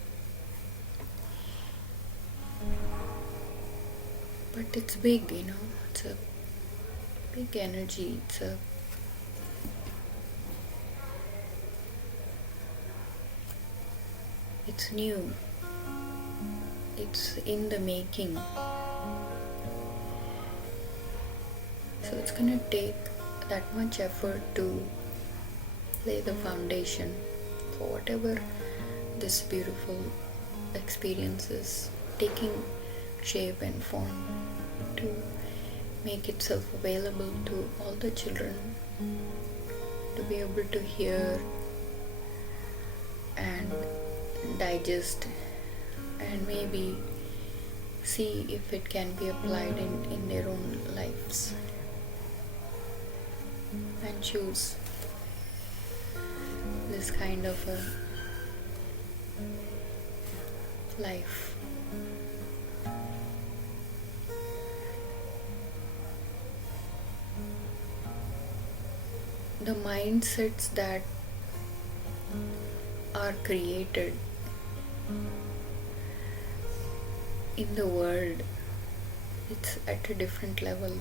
But it's big, it's a big energy, it's new, it's in the making. So it's gonna take that much effort to lay the foundation for whatever this beautiful experience is taking shape and form, to make itself available to all the children to be able to hear and digest and maybe see if it can be applied in their own lives and choose this kind of a life. The mindsets that are created in the world, it's at a different level.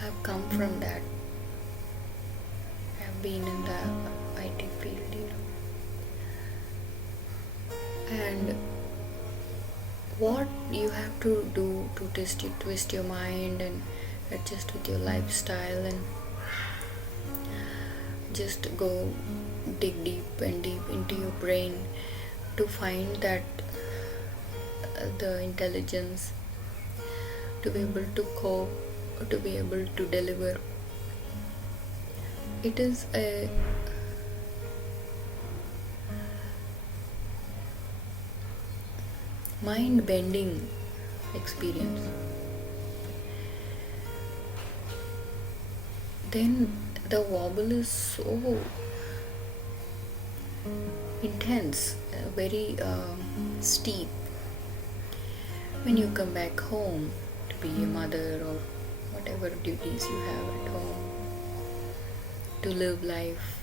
I've come from that. I've been in the IT field, and what you have to do to twist your mind and adjust with your lifestyle, and just go dig deep and deep into your brain to find that the intelligence to be able to cope, to be able to deliver. It is a mind bending experience. Then the wobble is so intense, very steep. When you come back home to be a mother or whatever duties you have at home, to live life,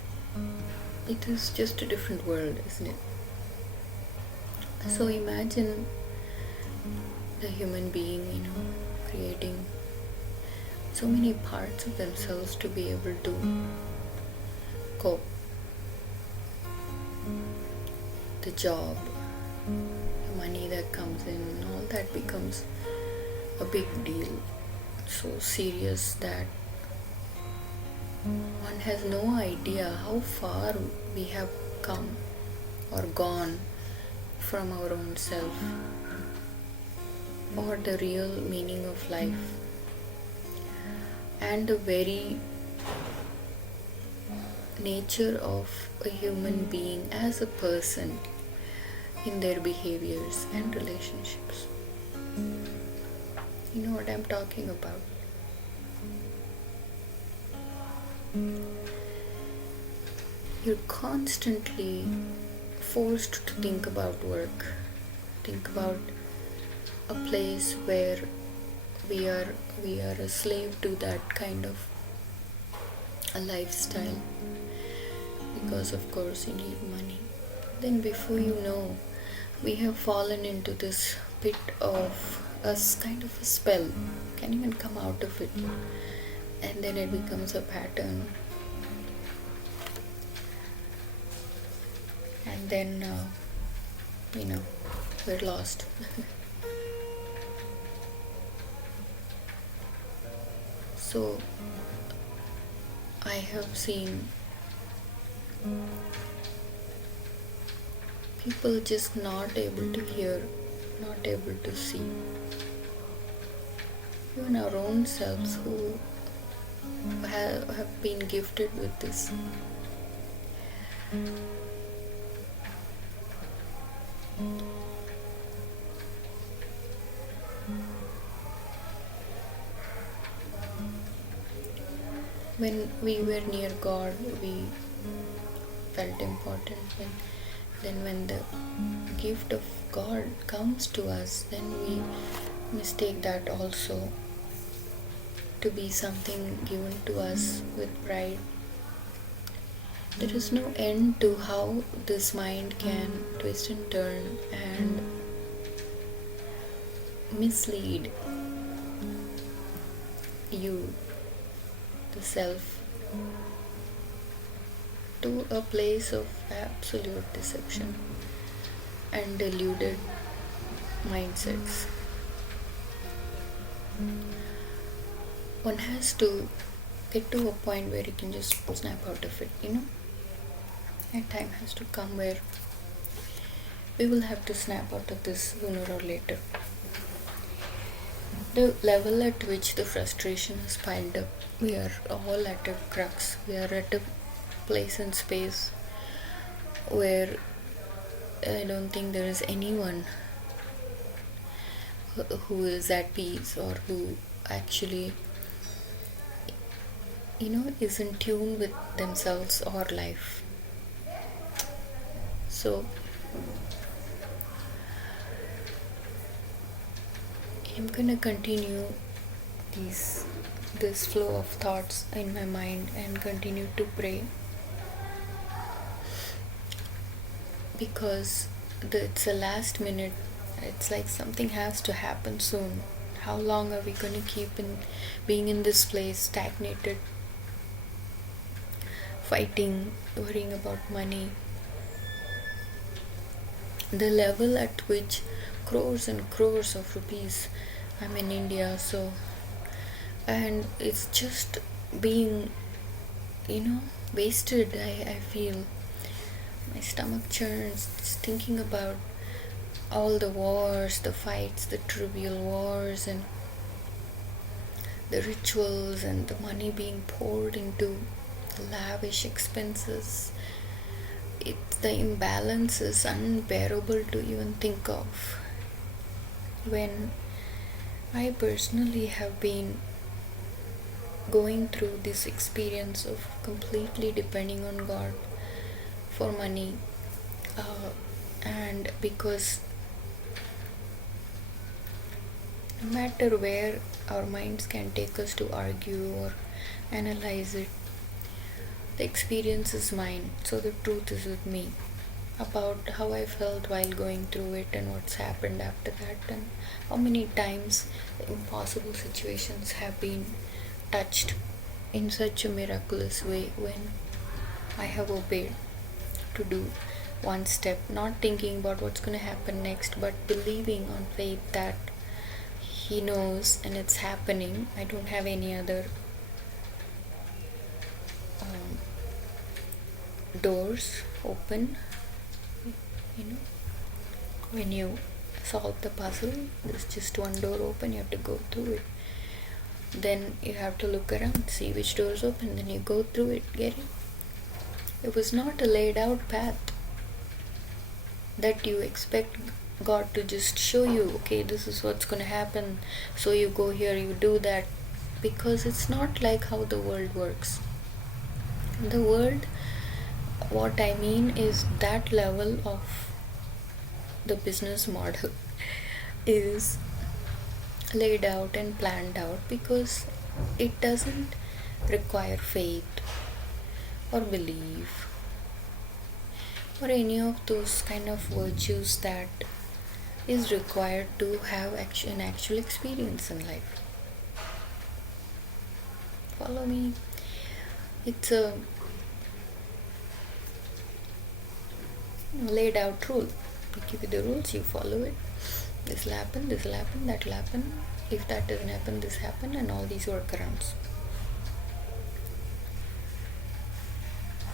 it is just a different world, isn't it? So imagine the human being, creating so many parts of themselves to be able to cope. The job, the money that comes in, all that becomes a big deal. So serious that one has no idea how far we have come or gone from our own self or the real meaning of life and the very nature of a human being as a person in their behaviors and relationships. You know what I'm talking about? You're constantly forced to think about work, think about a place where we are a slave to that kind of a lifestyle, because of course you need money. Then before you know, we have fallen into this pit of a kind of a spell, can't even come out of it, and then it becomes a pattern, and then we're lost. So I have seen people just not able to hear, not able to see. Even our own selves who have been gifted with this. When we were near God, we felt important. When the gift of God comes to us, then we mistake that also to be something given to us with pride. There is no end to how this mind can twist and turn and mislead you, the self, to a place of absolute deception and deluded mindsets. One has to get to a point where you can just snap out of it, And time has to come where we will have to snap out of this sooner or later. The level at which the frustration is piled up, we are all at a crux. We are at a place and space where I don't think there is anyone who is at peace or who actually is in tune with themselves or life. So I'm gonna continue this flow of thoughts in my mind and continue to pray, because it's a last minute. It's like something has to happen soon. How long are we going to keep being in this place, stagnated, fighting, worrying about money? The level at which crores and crores of rupees. I'm in India, so, and it's just being, you know, wasted. I feel my stomach churns just thinking about all the wars, the fights, the trivial wars, and the rituals, and the money being poured into lavish expenses. The imbalance is unbearable to even think of. When I personally have been going through this experience of completely depending on God for money, and because no matter where our minds can take us to argue or analyze it, the experience is mine, so the truth is with me about how I felt while going through it and what's happened after that, and how many times the impossible situations have been touched in such a miraculous way when I have obeyed to do one step, not thinking about what's going to happen next, but believing on faith that He knows and it's happening. I don't have any other doors open. You know, when you solve the puzzle, there's just one door open, you have to go through it. Then you have to look around, see which door is open, then you go through it, get it? It was not a laid out path that you expect God to just show you, okay, this is what's going to happen, so you go here, you do that, because it's not like how the world works. The world, what I mean is that level of the business model is laid out and planned out because it doesn't require faith or belief or any of those kind of virtues that is required to have an actual experience in life. Follow me. It's a laid out rule. We give you the rules, you follow it. This will happen, that will happen. If that doesn't happen, this happen, and all these workarounds.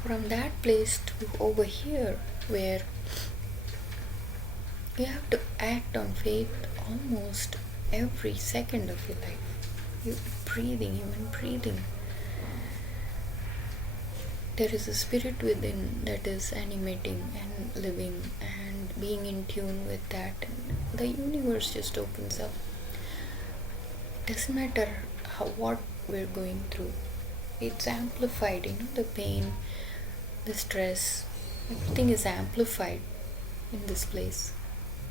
From that place to over here, where you have to act on faith almost every second of your life. You're breathing, human breathing. There is a spirit within that is animating and living and being in tune with that, and the universe just opens up. Doesn't matter what we're going through, it's amplified. The pain, the stress, everything is amplified in this place,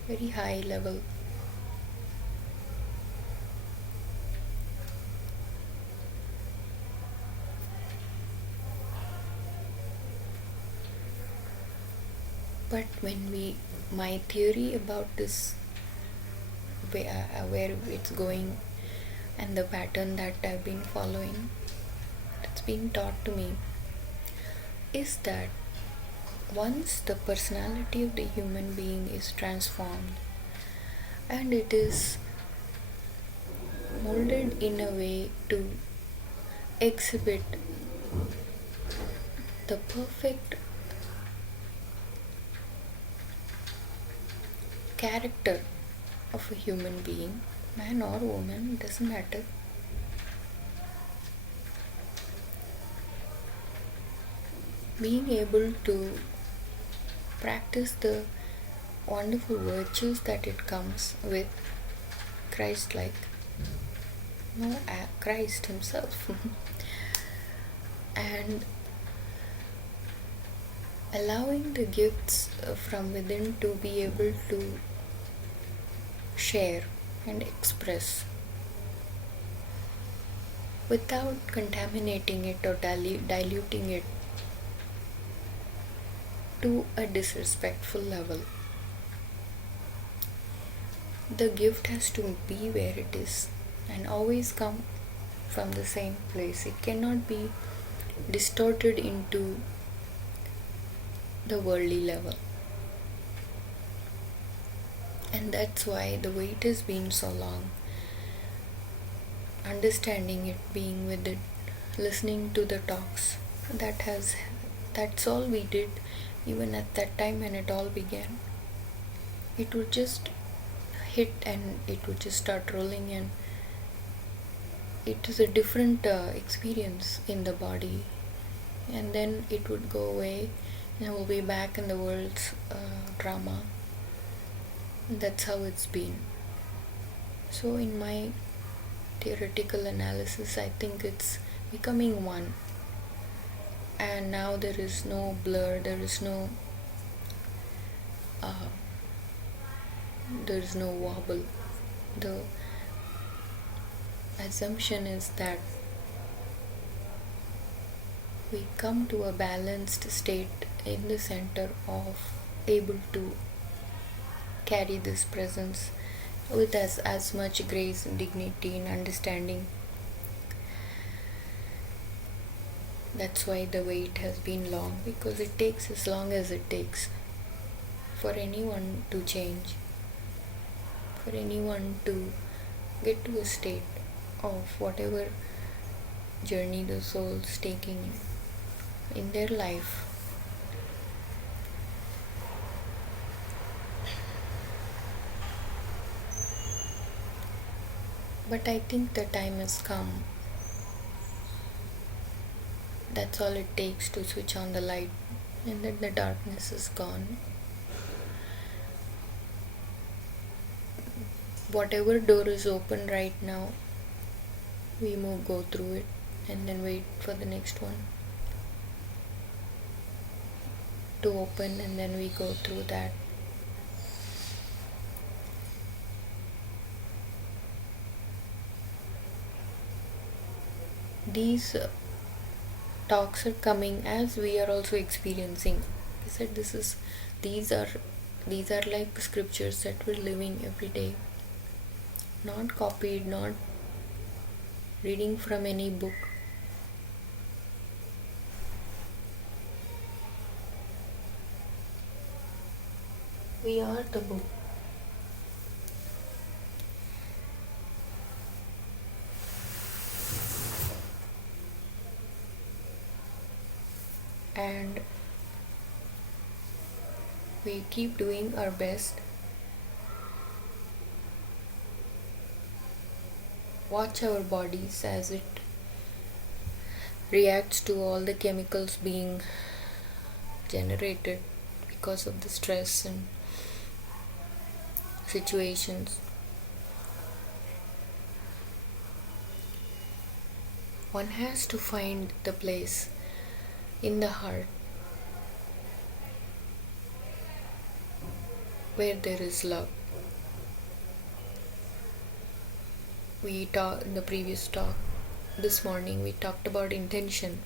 very high level. But my theory about this, where it's going and the pattern that I've been following, that's been taught to me, is that once the personality of the human being is transformed and it is molded in a way to exhibit the perfect character of a human being, man or woman, doesn't matter. Being able to practice the wonderful virtues that it comes with, Christ-like, Christ himself, and allowing the gifts from within to be able to share and express without contaminating it or diluting it to a disrespectful level. The gift has to be where it is and always come from the same place. It cannot be distorted into the worldly level. And that's why the wait has been so long. Understanding it, being with it, listening to the talks. That's all we did, even at that time when it all began. It would just hit and it would just start rolling, and it is a different experience in the body, and then it would go away and we'll be back in the world's drama. That's how it's been. So in my theoretical analysis, I think it's becoming one, and now there is no blur, there is no wobble. The assumption is that we come to a balanced state in the center of able to carry this presence with as much grace and dignity and understanding. That's why the wait has been long, because it takes as long as it takes for anyone to change, for anyone to get to a state of whatever journey the soul's taking in their life. But I think the time has come. That's all it takes to switch on the light, and then the darkness is gone. Whatever door is open right now, we go through it, and then wait for the next one to open, and then we go through that. These talks are coming as we are also experiencing. I said these are like scriptures that we're living every day, not copied, not reading from any book. We are the book. And we keep doing our best. Watch our bodies as it reacts to all the chemicals being generated because of the stress and situations. One has to find the place in the heart where there is love. We talked in the previous talk this morning, we talked about intention.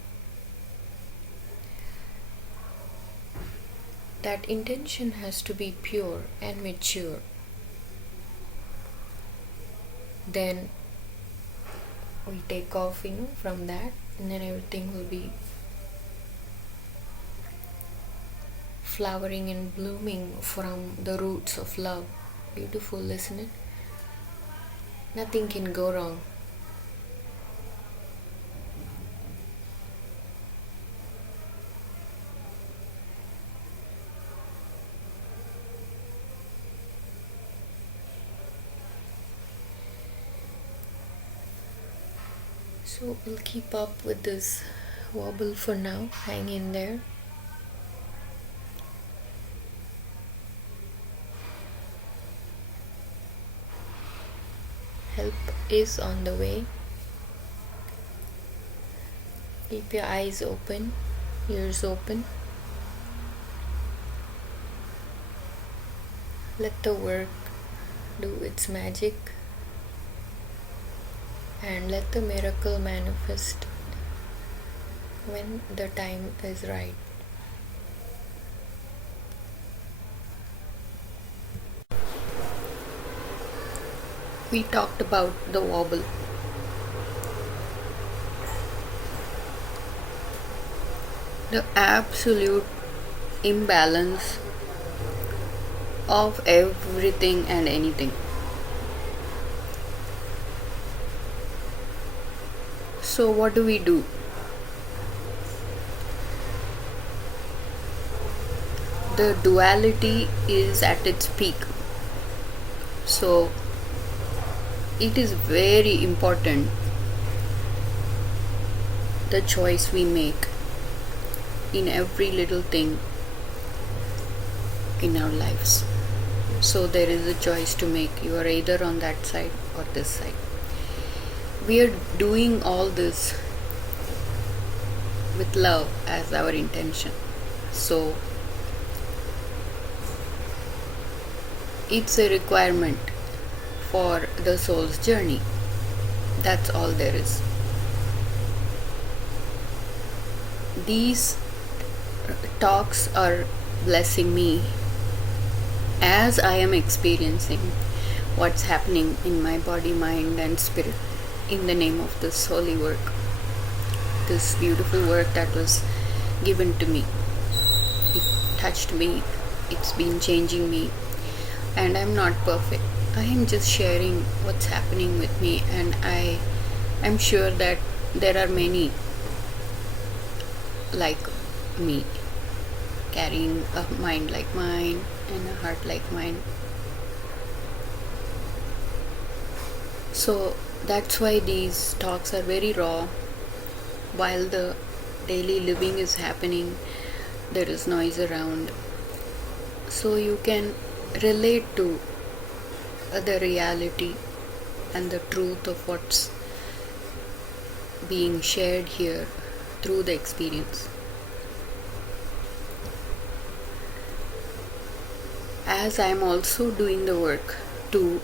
That intention has to be pure and mature. Then we take off, from that, and then everything will be flowering and blooming from the roots of love. Beautiful, isn't it? Nothing can go wrong. So we'll keep up with this wobble for now. Hang in there. Help is on the way. Keep your eyes open, ears open. Let the work do its magic, and let the miracle manifest when the time is right. We talked about the wobble. The absolute imbalance of everything and anything. So, what do we do? The duality is at its peak. So, it is very important the choice we make in every little thing in our lives. So, there is a choice to make. You are either on that side or this side. We are doing all this with love as our intention. So, it's a requirement for the soul's journey. That's all there is. These talks are blessing me as I am experiencing what's happening in my body, mind, and spirit in the name of this holy work, this beautiful work that was given to me. It touched me, it's been changing me, and I'm not perfect. I am just sharing what's happening with me, and I am sure that there are many like me, carrying a mind like mine and a heart like mine. So that's why these talks are very raw. While the daily living is happening, there is noise around. So you can relate to the reality and the truth of what's being shared here through the experience. As I am also doing the work to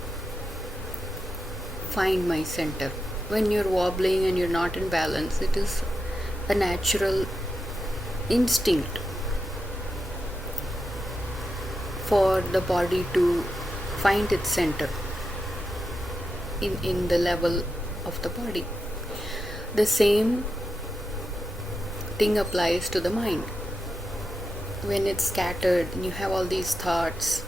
find my center. When you're wobbling and you're not in balance, it is a natural instinct for the body to find its center in the level of the body. The same thing applies to the mind. When it's scattered and you have all these thoughts,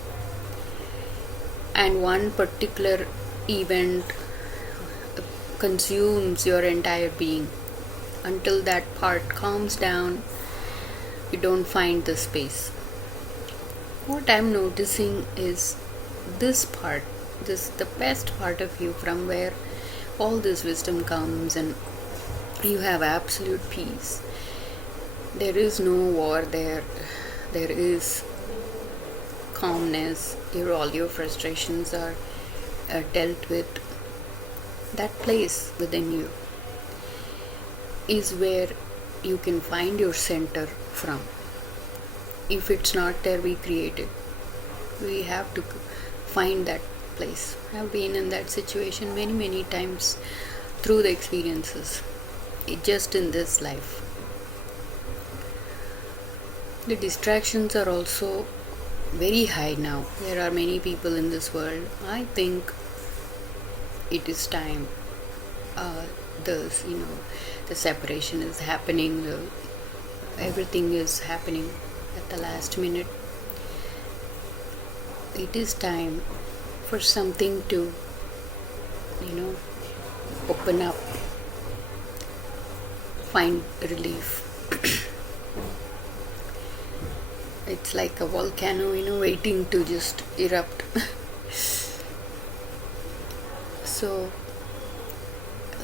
and one particular event consumes your entire being, until that part calms down, you don't find the space. What I'm noticing is this part, the best part of you, from where all this wisdom comes and you have absolute peace. There is no war there. There is calmness. All your frustrations are dealt with. That place within you is where you can find your center from. If it's not there, we create it. We have to find that place. I've been in that situation many times through the experiences, just in this life. The distractions are also very high now. There are many people in this world. I think it is time. The separation is happening. Everything is happening at the last minute. It is time for something to, open up, find relief. It's like a volcano, waiting to just erupt. So,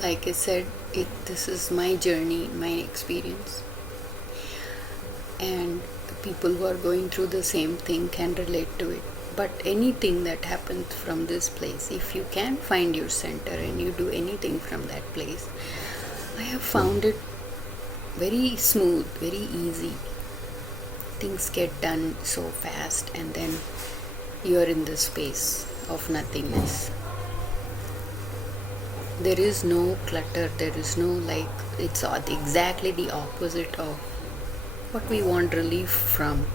like I said, this is my journey, my experience. And people who are going through the same thing can relate to it. But anything that happens from this place, if you can find your center and you do anything from that place, I have found it very smooth, very easy. Things get done so fast, and then you are in the space of nothingness. There is no clutter, there is no it's exactly the opposite of what we want relief from.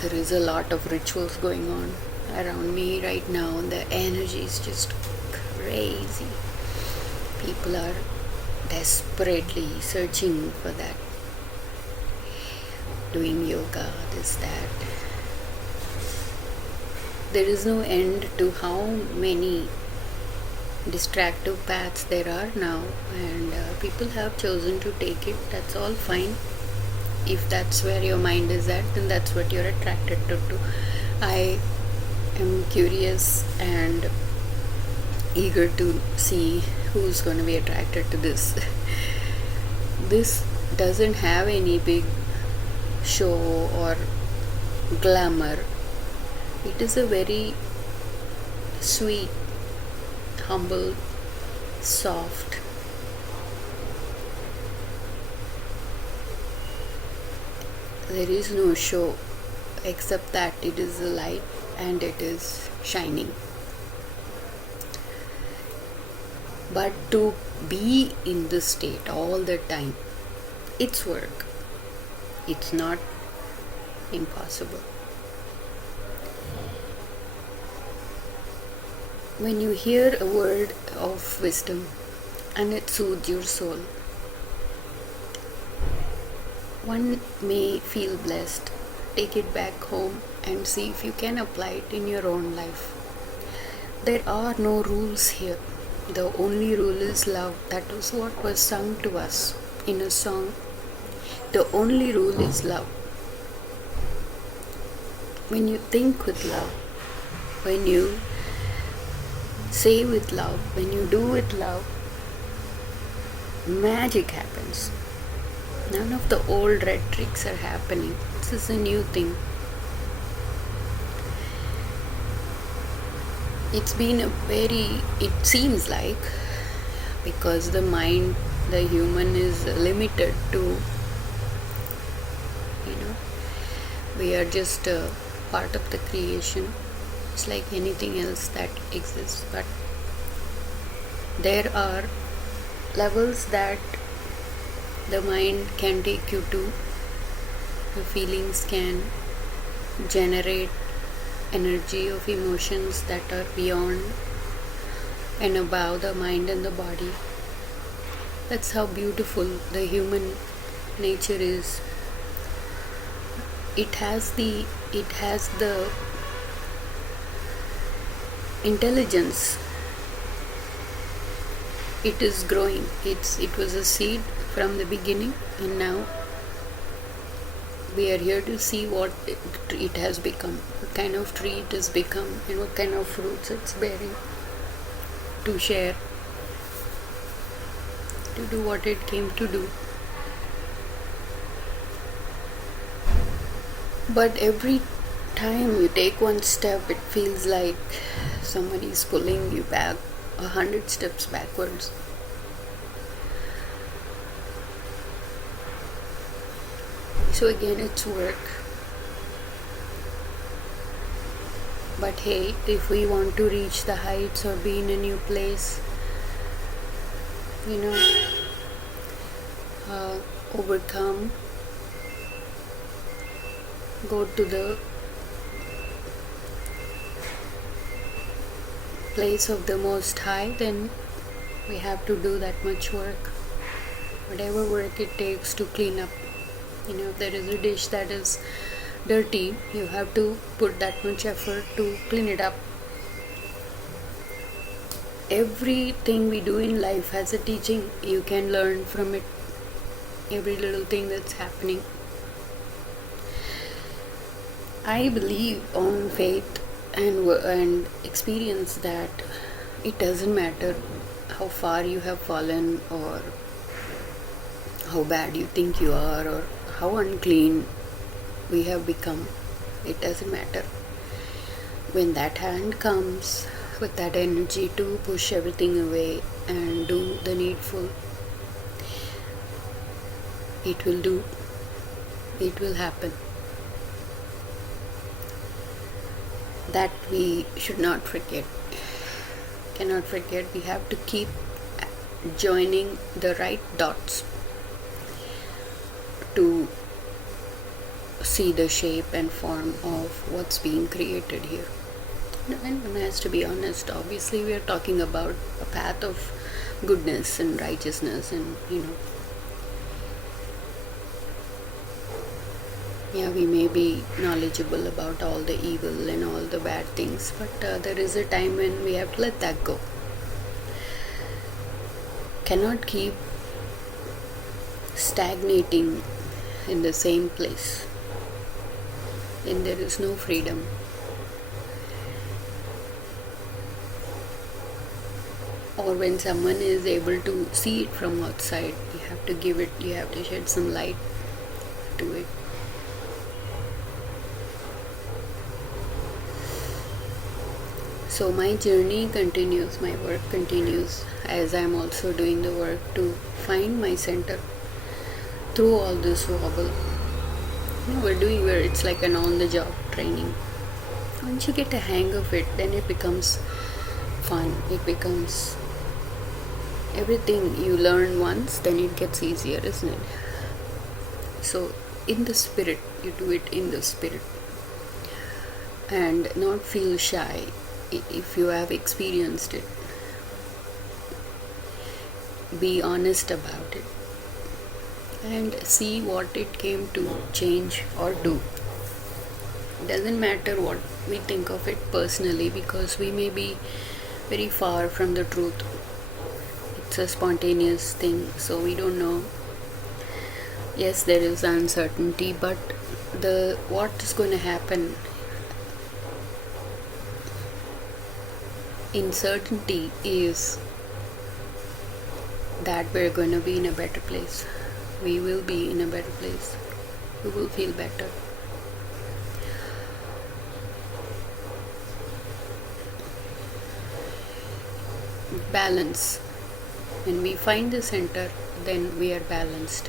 There is a lot of rituals going on around me right now. The energy is just crazy. People are desperately searching for that. doing yoga, this, that. There is no end to how many distractive paths there are now, and people have chosen to take it. That's all fine. If that's where your mind is at, then that's what you're attracted to. I am curious and eager to see who's going to be attracted to this. This doesn't have any big show or glamour. It is a very sweet, humble, soft, there is no show except that it is a light and it is shining. But to be in this state all the time, it's work. It's not impossible. When you hear a word of wisdom and it soothes your soul, one may feel blessed. Take it back home and see if you can apply it in your own life. There are no rules here. The only rule is love. That is what was sung to us in a song. The only rule is love. When you think with love, when you say with love, when you do with love, magic happens. None of the old red tricks are happening. This is a new thing. It's been it seems like, because the mind, the human is limited to, we are just a part of the creation. It's like anything else that exists. But there are levels that the mind can take you to. The feelings can generate energy of emotions that are beyond and above the mind and the body. That's how beautiful the human nature is. It has the intelligence. It is growing. It was a seed from the beginning, and now we are here to see what it has become, what kind of tree it has become, and what kind of fruits it's bearing, to share, to do what it came to do. But every time you take one step, it feels like somebody is pulling you back 100 steps backwards. So again, it's work. But hey, if we want to reach the heights or be in a new place, overcome, go to the place of the Most High, then we have to do that much work. Whatever work it takes to clean up. If there is a dish that is dirty, you have to put that much effort to clean it up. Everything we do in life has a teaching. You can learn from it. Every little thing that's happening. I believe on faith and experience that it doesn't matter how far you have fallen, or how bad you think you are, or how unclean we have become. It doesn't matter. When that hand comes with that energy to push everything away and do the needful, it will happen. That we should not forget. Cannot forget. We have to keep joining the right dots to see the shape and form of what's being created here. And one has to be honest. Obviously, we are talking about a path of goodness and righteousness, and Yeah, we may be knowledgeable about all the evil and all the bad things, but there is a time when we have to let that go. Cannot keep stagnating in the same place, then there is no freedom. Or when someone is able to see it from outside, you have to shed some light to it. So my journey continues, my work continues, as I'm also doing the work to find my center through all this wobble. Where it's like an on-the-job training. Once you get a hang of it, then it becomes fun. It becomes everything you learn once, then it gets easier, isn't it? So in the spirit, you do it in the spirit, and not feel shy if you have experienced it. Be honest about it and see what it came to change or do. It doesn't matter what we think of it personally, because we may be very far from the truth. It's a spontaneous thing, so we don't know. Yes, there is uncertainty, but what is going to happen in certainty is that we're going to be in a better place. We will be in a better place. We will feel better. Balance. When we find the center, then we are balanced.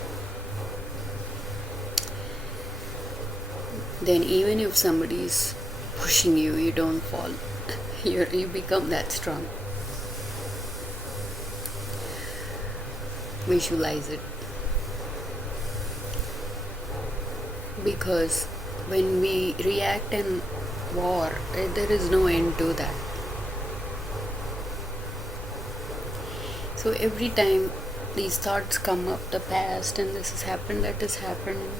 Then even if somebody is pushing you, you don't fall. You become that strong. Visualize it. Because when we react in war, there is no end to that. So every time these thoughts come up, the past, and this has happened, that has happened,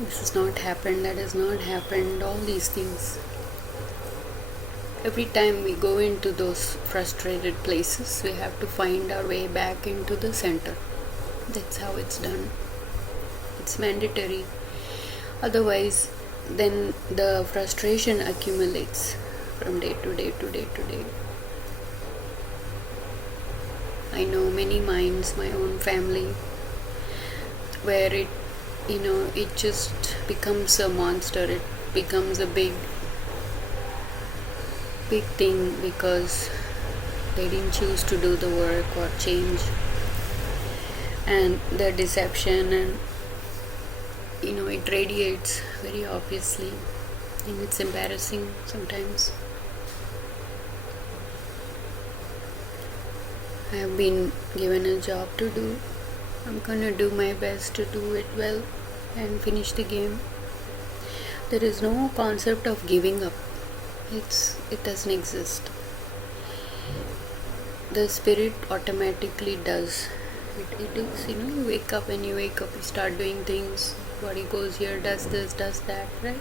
this has not happened, that has not happened, all these things. Every time we go into those frustrated places, we have to find our way back into the center. That's how it's done. It's mandatory. Otherwise, then the frustration accumulates from day to day to day to day. I know many minds, my own family, where it just becomes a monster. It becomes a big thing because they didn't choose to do the work or change, and the deception, and it radiates very obviously, and it's embarrassing sometimes. I have been given a job to do. I'm gonna do my best to do it well and finish the game. There is no concept of giving up. It doesn't exist. The spirit automatically does. It is, you wake up, when you wake up, you start doing things. Body goes here, does this, does that, right?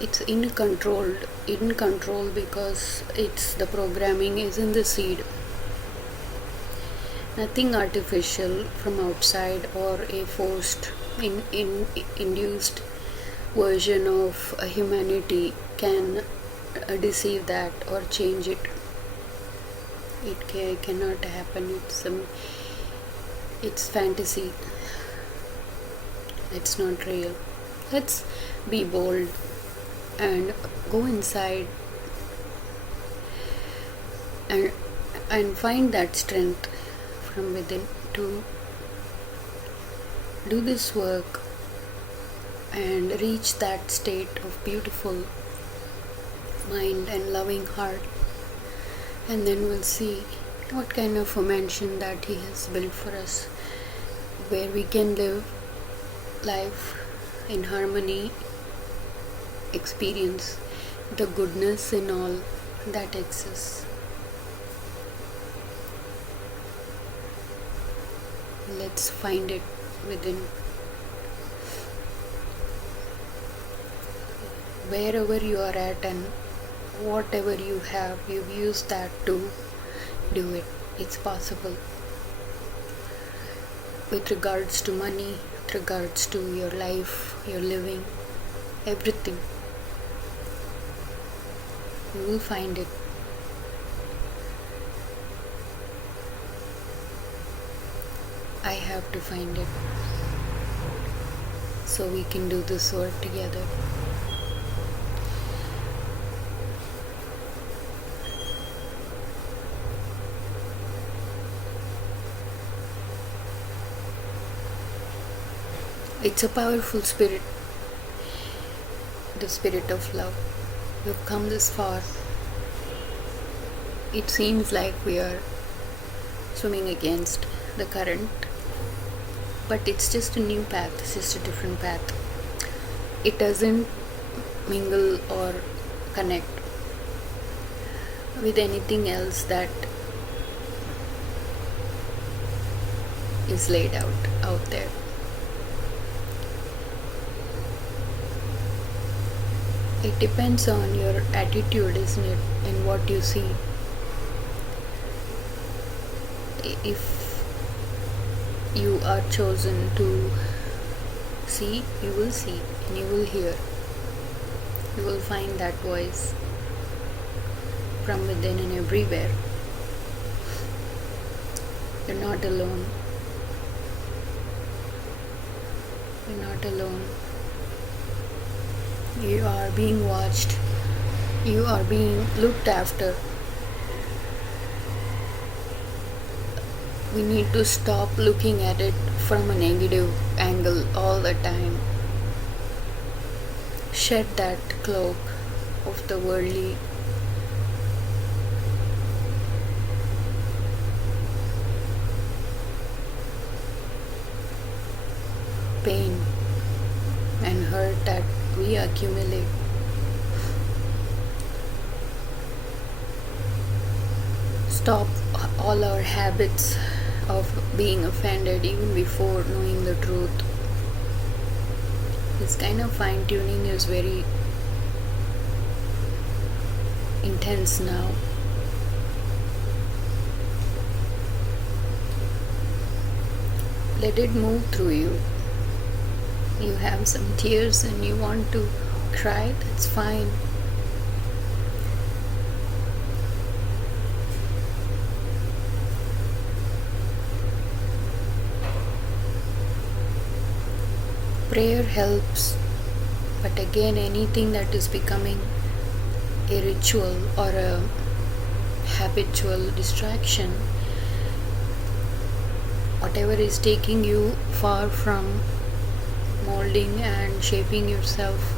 It's in control because the programming is in the seed. Nothing artificial from outside or a forced induced version of humanity can deceive that or change it. It cannot happen. It's fantasy. It's not real. Let's be bold and go inside and find that strength from within to do this work and reach that state of beautiful mind and loving heart, and then we'll see what kind of a mansion that He has built for us, where we can live life in harmony, experience the goodness in all that exists. Let's let's find it within. Wherever you are at and whatever you have, you've used that to do it. It's possible. With regards to money, with regards to your life, your living, everything. You will find it. I have to find it so we can do this work together. It's a powerful spirit, the spirit of love. We've come this far. It seems like we are swimming against the current, but it's just a new path, it's just a different path. It doesn't mingle or connect with anything else that is laid out there. It depends on your attitude, isn't it, and what you see. If you are chosen to see, you will see and you will hear. You will find that voice from within and everywhere. You're not alone. You're not alone. You are being watched. You are being looked after. We need to stop looking at it from a negative angle all the time. Shed that cloak of the worldly pain and hurt that we accumulate. Stop all our habits of being offended even before knowing the truth. This kind of fine tuning is very intense now. Let it move through you. You have some tears and you want to cry, that's fine. Prayer helps, but again, anything that is becoming a ritual or a habitual distraction, whatever is taking you far from molding and shaping yourself,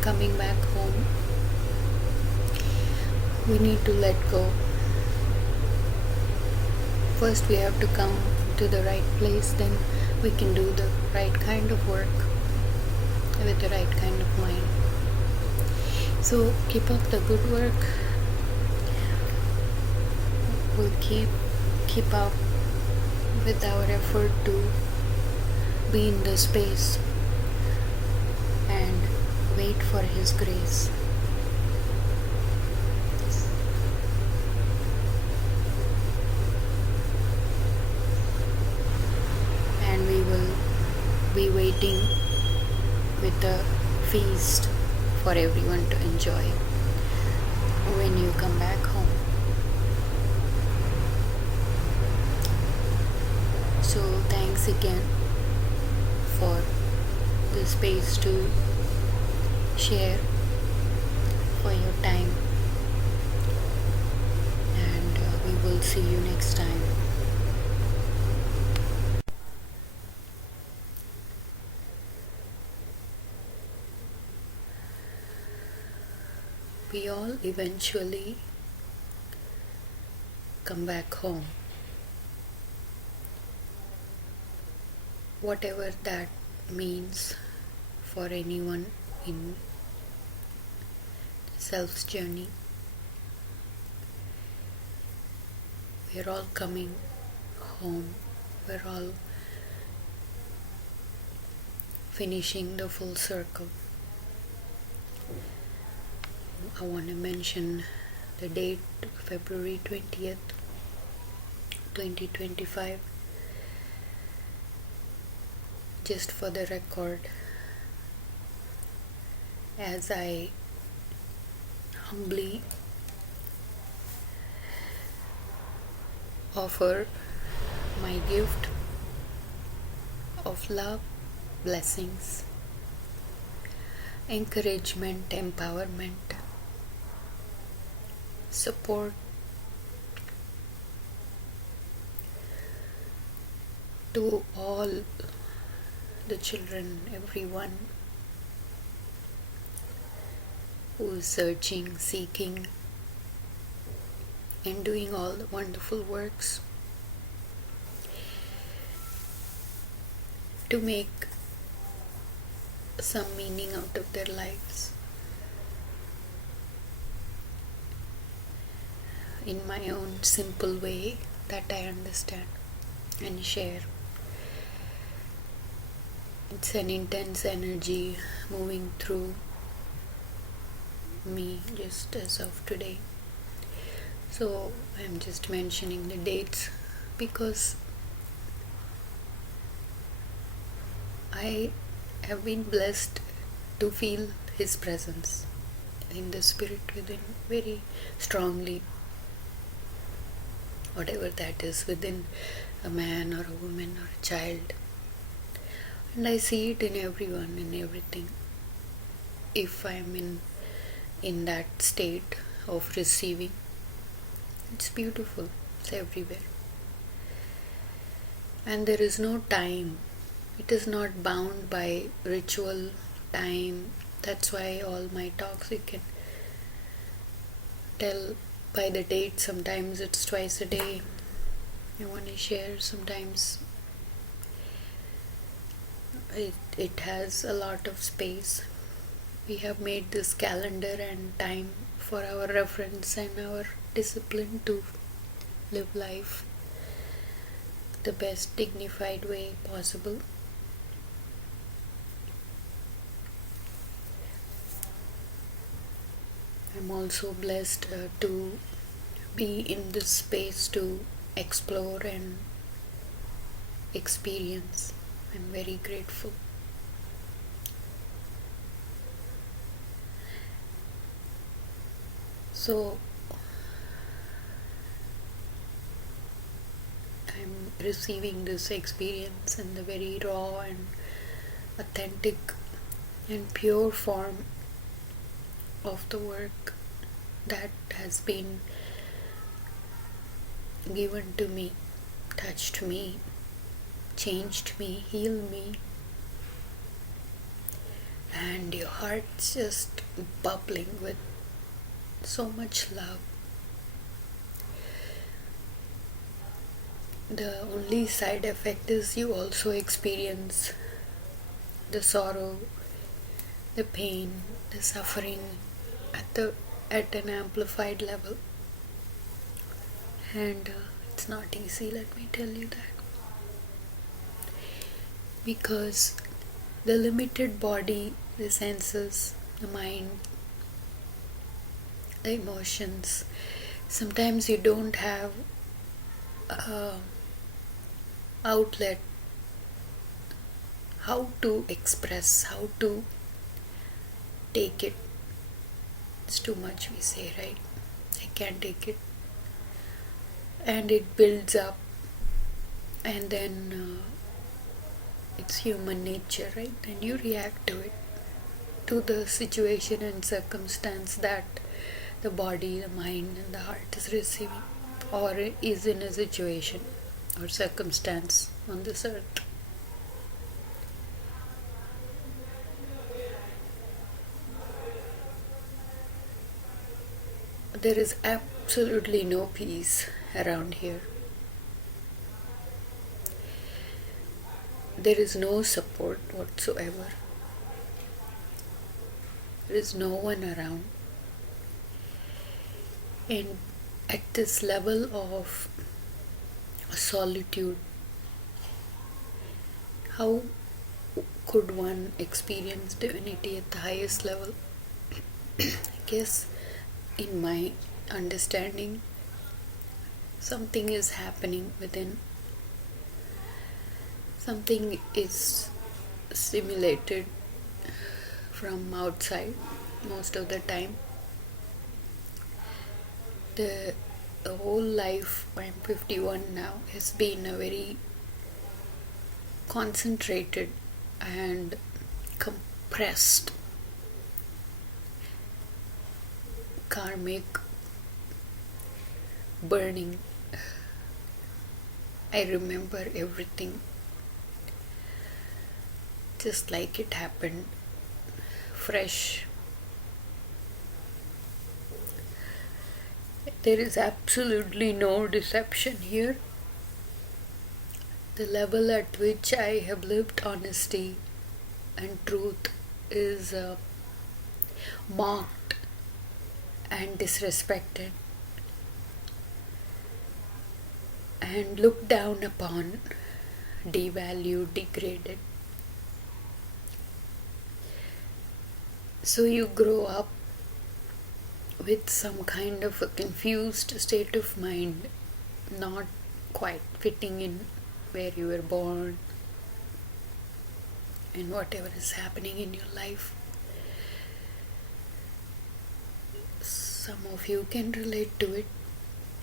coming back home, we need to let go. First, we have to come to the right place, then we can do the right kind of work with the right kind of mind. So keep up the good work. We'll keep up with our effort to be in the space and wait for His grace. And we will be waiting with the feast for everyone to enjoy when you come back home. So thanks again for the space to share, for your time, and we will see you next time. We all eventually come back home. Whatever that means for anyone in self's journey, we're all coming home. We're all finishing the full circle. I want to mention the date, February 20th, 2025, just for the record, as I humbly offer my gift of love, blessings, encouragement, empowerment, support to all the children, everyone who is searching, seeking, and doing all the wonderful works to make some meaning out of their lives. In my own simple way that I understand and share. It's an intense energy moving through me just as of today. So I'm just mentioning the dates because I have been blessed to feel His presence in the spirit within very strongly, whatever that is, within a man or a woman or a child. And I see it in everyone, in everything. If I'm in that state of receiving, it's beautiful. It's everywhere. And there is no time. It is not bound by ritual, time. That's why all my talks, you can tell by the date. Sometimes it's twice a day. I want to share. Sometimes it has a lot of space. We have made this calendar and time for our reference and our discipline to live life the best dignified way possible. I'm also blessed to be in this space to explore and experience. I'm very grateful. So I'm receiving this experience in the very raw and authentic and pure form of the work that has been given to me, touched me, changed me, healed me, and your heart's just bubbling with so much love. The only side effect is you also experience the sorrow, the pain, the suffering at an amplified level, and it's not easy, let me tell you that, because the limited body, the senses, the mind, the emotions, sometimes you don't have outlet, how to express, how to take it. It's too much, we say, right? I can't take it, and it builds up, and then it's human nature, right? And you react to it, to the situation and circumstance that the body, the mind, and the heart is receiving or is in a situation or circumstance on this earth. There is absolutely no peace around here. There is no support whatsoever. There is no one around. And at this level of solitude, how could one experience divinity at the highest level? I guess, in my understanding, something is happening within, something is simulated from outside most of the time. The whole life, I'm 51 now, has been a very concentrated and compressed karmic burning. I remember everything just like it happened, fresh. There is absolutely no deception here. The level at which I have lived honesty and truth is mocked and disrespected and looked down upon, devalued, degraded. So you grow up with some kind of a confused state of mind, not quite fitting in where you were born and whatever is happening in your life. Some of you can relate to it,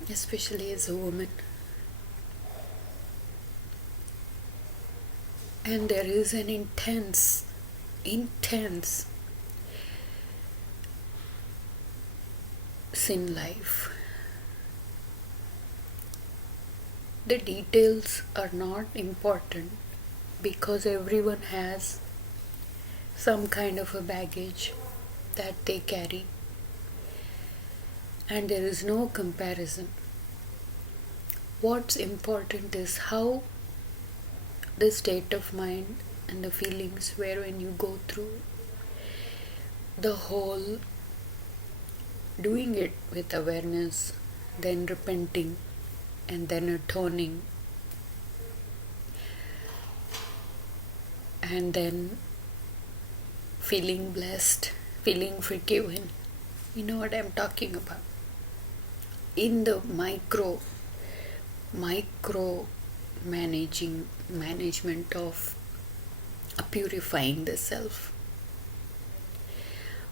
especially as a woman. And there is an intense sin life. The details are not important because everyone has some kind of a baggage that they carry, and there is no comparison. What's important is how the state of mind and the feelings where when you go through the whole doing it with awareness, then repenting, and then atoning, and then feeling blessed, feeling forgiven. You know what I'm talking about. In the micro management of purifying the self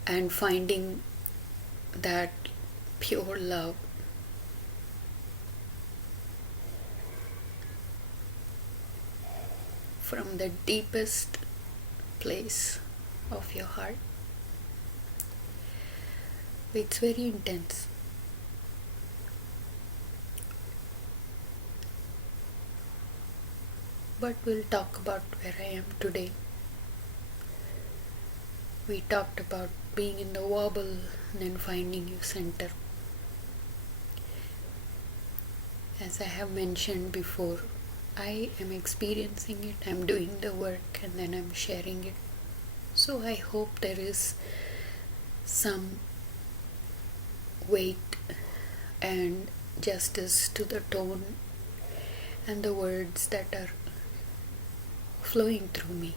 and finding that pure love from the deepest place of your heart. It's very intense. But we'll talk about where I am today. We talked about being in the wobble and then finding your center. As I have mentioned before, I am experiencing it, I'm doing the work, and then I'm sharing it. So I hope there is some weight and justice to the tone and the words that are flowing through me.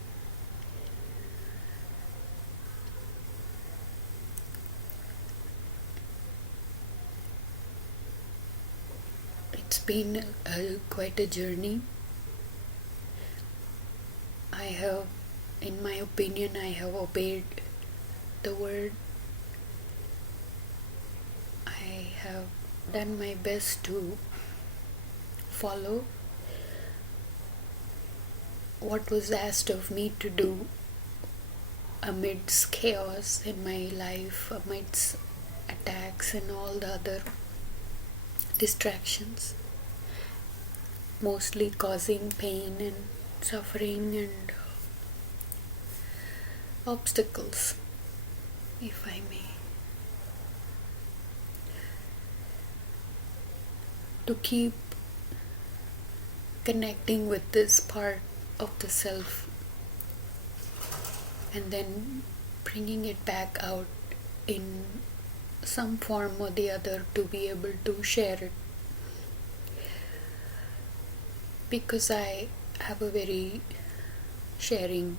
It's been quite a journey. In my opinion, I have obeyed the word. I have done my best to follow what was asked of me to do amidst chaos in my life, amidst attacks and all the other distractions, mostly causing pain and suffering and obstacles, if I may. To keep connecting with this part of the self and then bringing it back out in some form or the other to be able to share it. Because I have a very sharing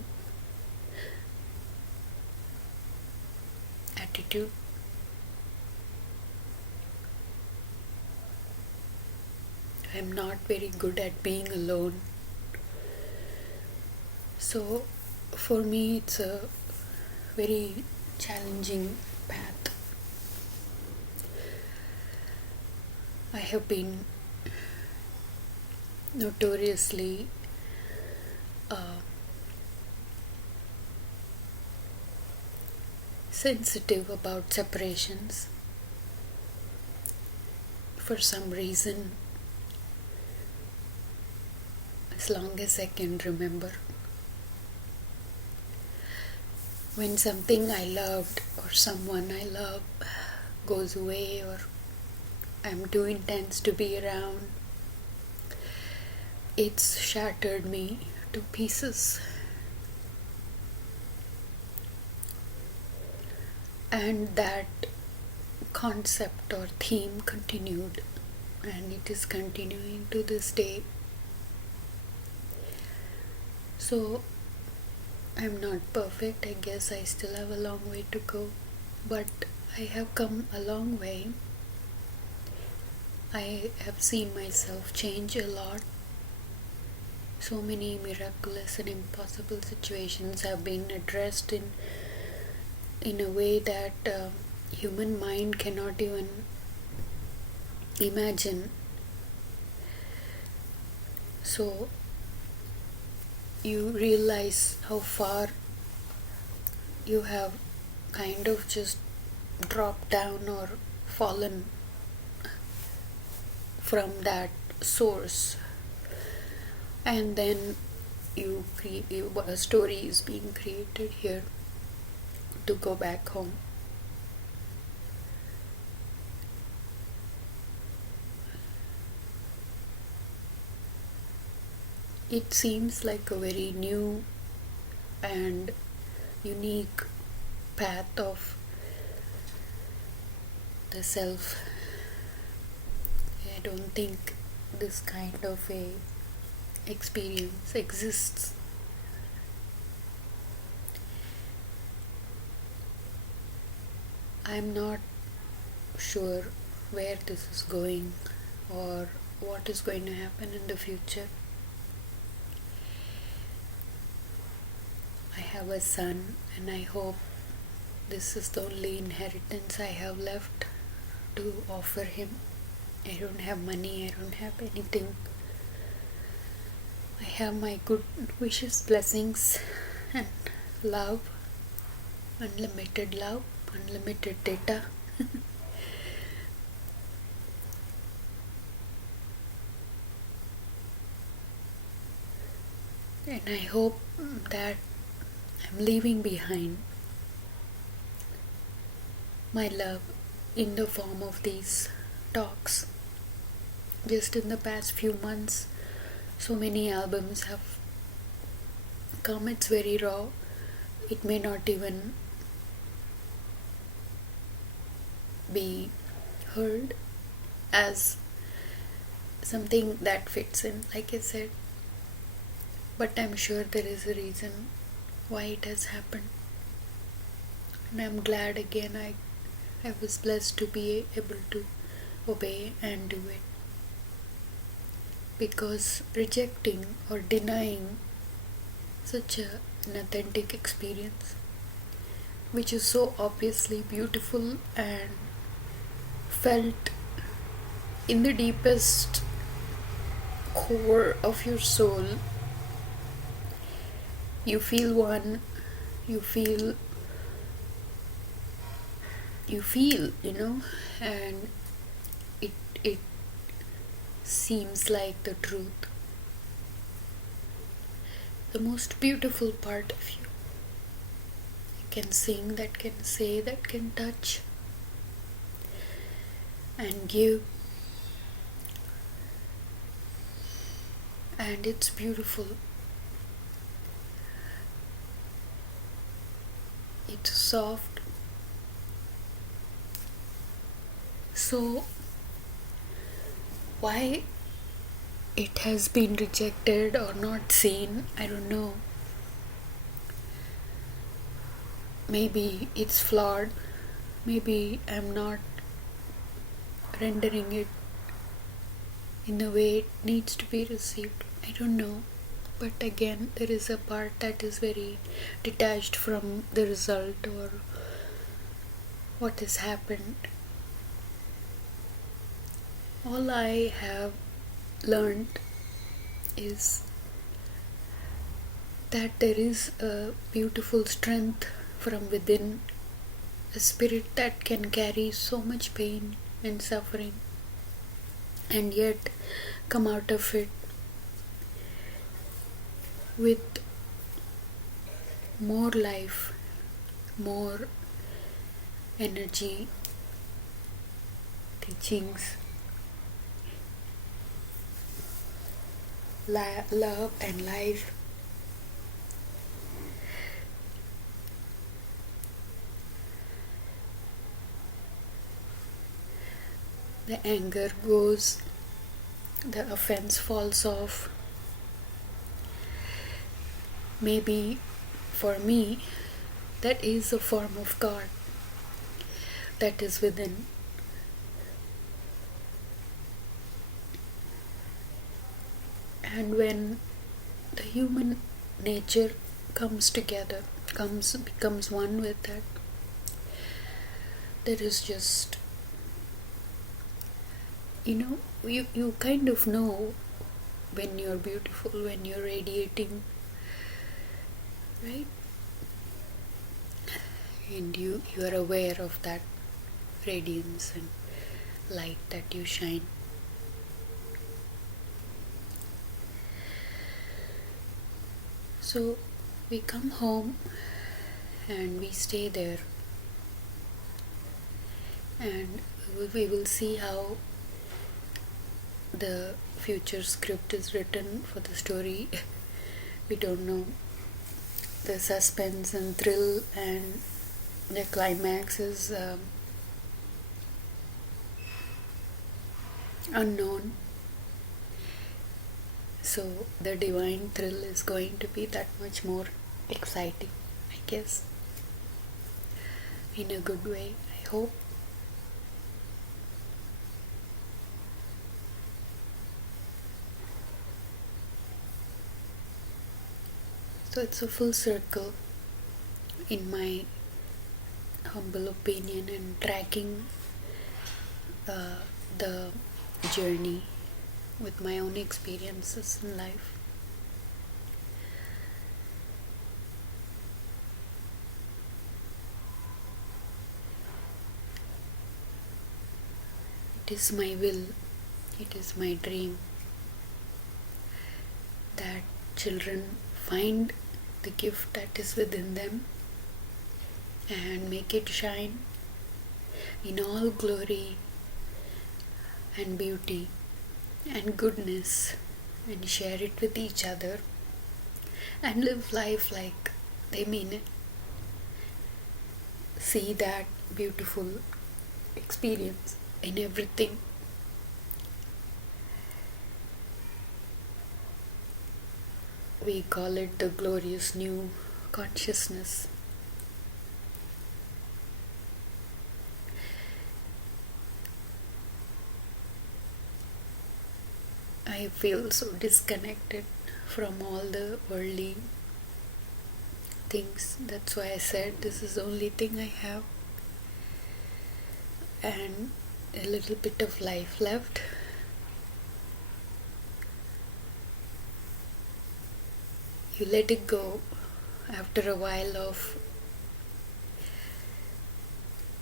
gratitude. I'm not very good at being alone. So for me, it's a very challenging path. I have been notoriously sensitive about separations. For some reason, as long as I can remember, when something I loved or someone I love goes away, or I'm too intense to be around, it's shattered me to pieces. And that concept or theme continued, and it is continuing to this day. So I'm not perfect. I guess I still have a long way to go, but I have come a long way. I have seen myself change a lot. So many miraculous and impossible situations have been addressed in a way that human mind cannot even imagine. So you realize how far you have kind of just dropped down or fallen from that source, and then a story is being created here to go back home. It seems like a very new and unique path of the self. I don't think this kind of a experience exists. I'm not sure where this is going or what is going to happen in the future. I have a son, and I hope this is the only inheritance I have left to offer him. I don't have money, I don't have anything. I have my good wishes, blessings, and love, unlimited love, unlimited data. And I hope that I'm leaving behind my love in the form of these talks. Just in the past few months, so many albums have come. It's very raw. It may not even be heard as something that fits in, like I said, but I'm sure there is a reason why it has happened. And I'm glad again I was blessed to be able to obey and do it. Because rejecting or denying such an authentic experience, which is so obviously beautiful and felt in the deepest core of your soul, you feel one, you feel, and it seems like the truth, the most beautiful part of you. That can sing, that can say, that can touch and give, and it's beautiful. It's soft. So why it has been rejected or not seen, I don't know. Maybe it's flawed, Maybe I'm not rendering it in the way it needs to be received. I don't know. But again, there is a part that is very detached from the result or what has happened. All I have learned is that there is a beautiful strength from within, a spirit that can carry so much pain and suffering and yet come out of it with more life, more energy, teachings, love, and life. The anger goes, the offense falls off. Maybe for me, that is a form of God that is within. And when the human nature comes together, becomes one with that, there is just, you kind of know when you're beautiful, when you're radiating, right? And you are aware of that radiance and light that you shine. So we come home and we stay there, and we will see how the future script is written for the story. We don't know. The suspense and thrill and the climax is unknown. So the divine thrill is going to be that much more exciting, I guess. In a good way, I hope. So it's a full circle, in my humble opinion, and tracking the journey with my own experiences in life. It is my will, it is my dream that children find the gift that is within them and make it shine in all glory and beauty and goodness, and share it with each other and live life like they mean it. See that beautiful experience in everything. We call it the glorious new consciousness. I feel so disconnected from all the worldly things. That's why I said this is the only thing I have, and a little bit of life left. You let it go after a while of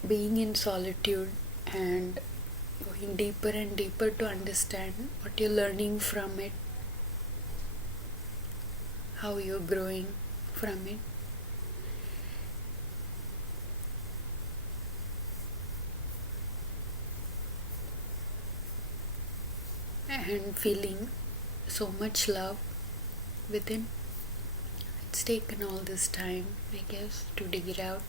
being in solitude and going deeper and deeper to understand what you're learning from it, how you're growing from it. And feeling so much love within. It's taken all this time, I guess, to dig it out.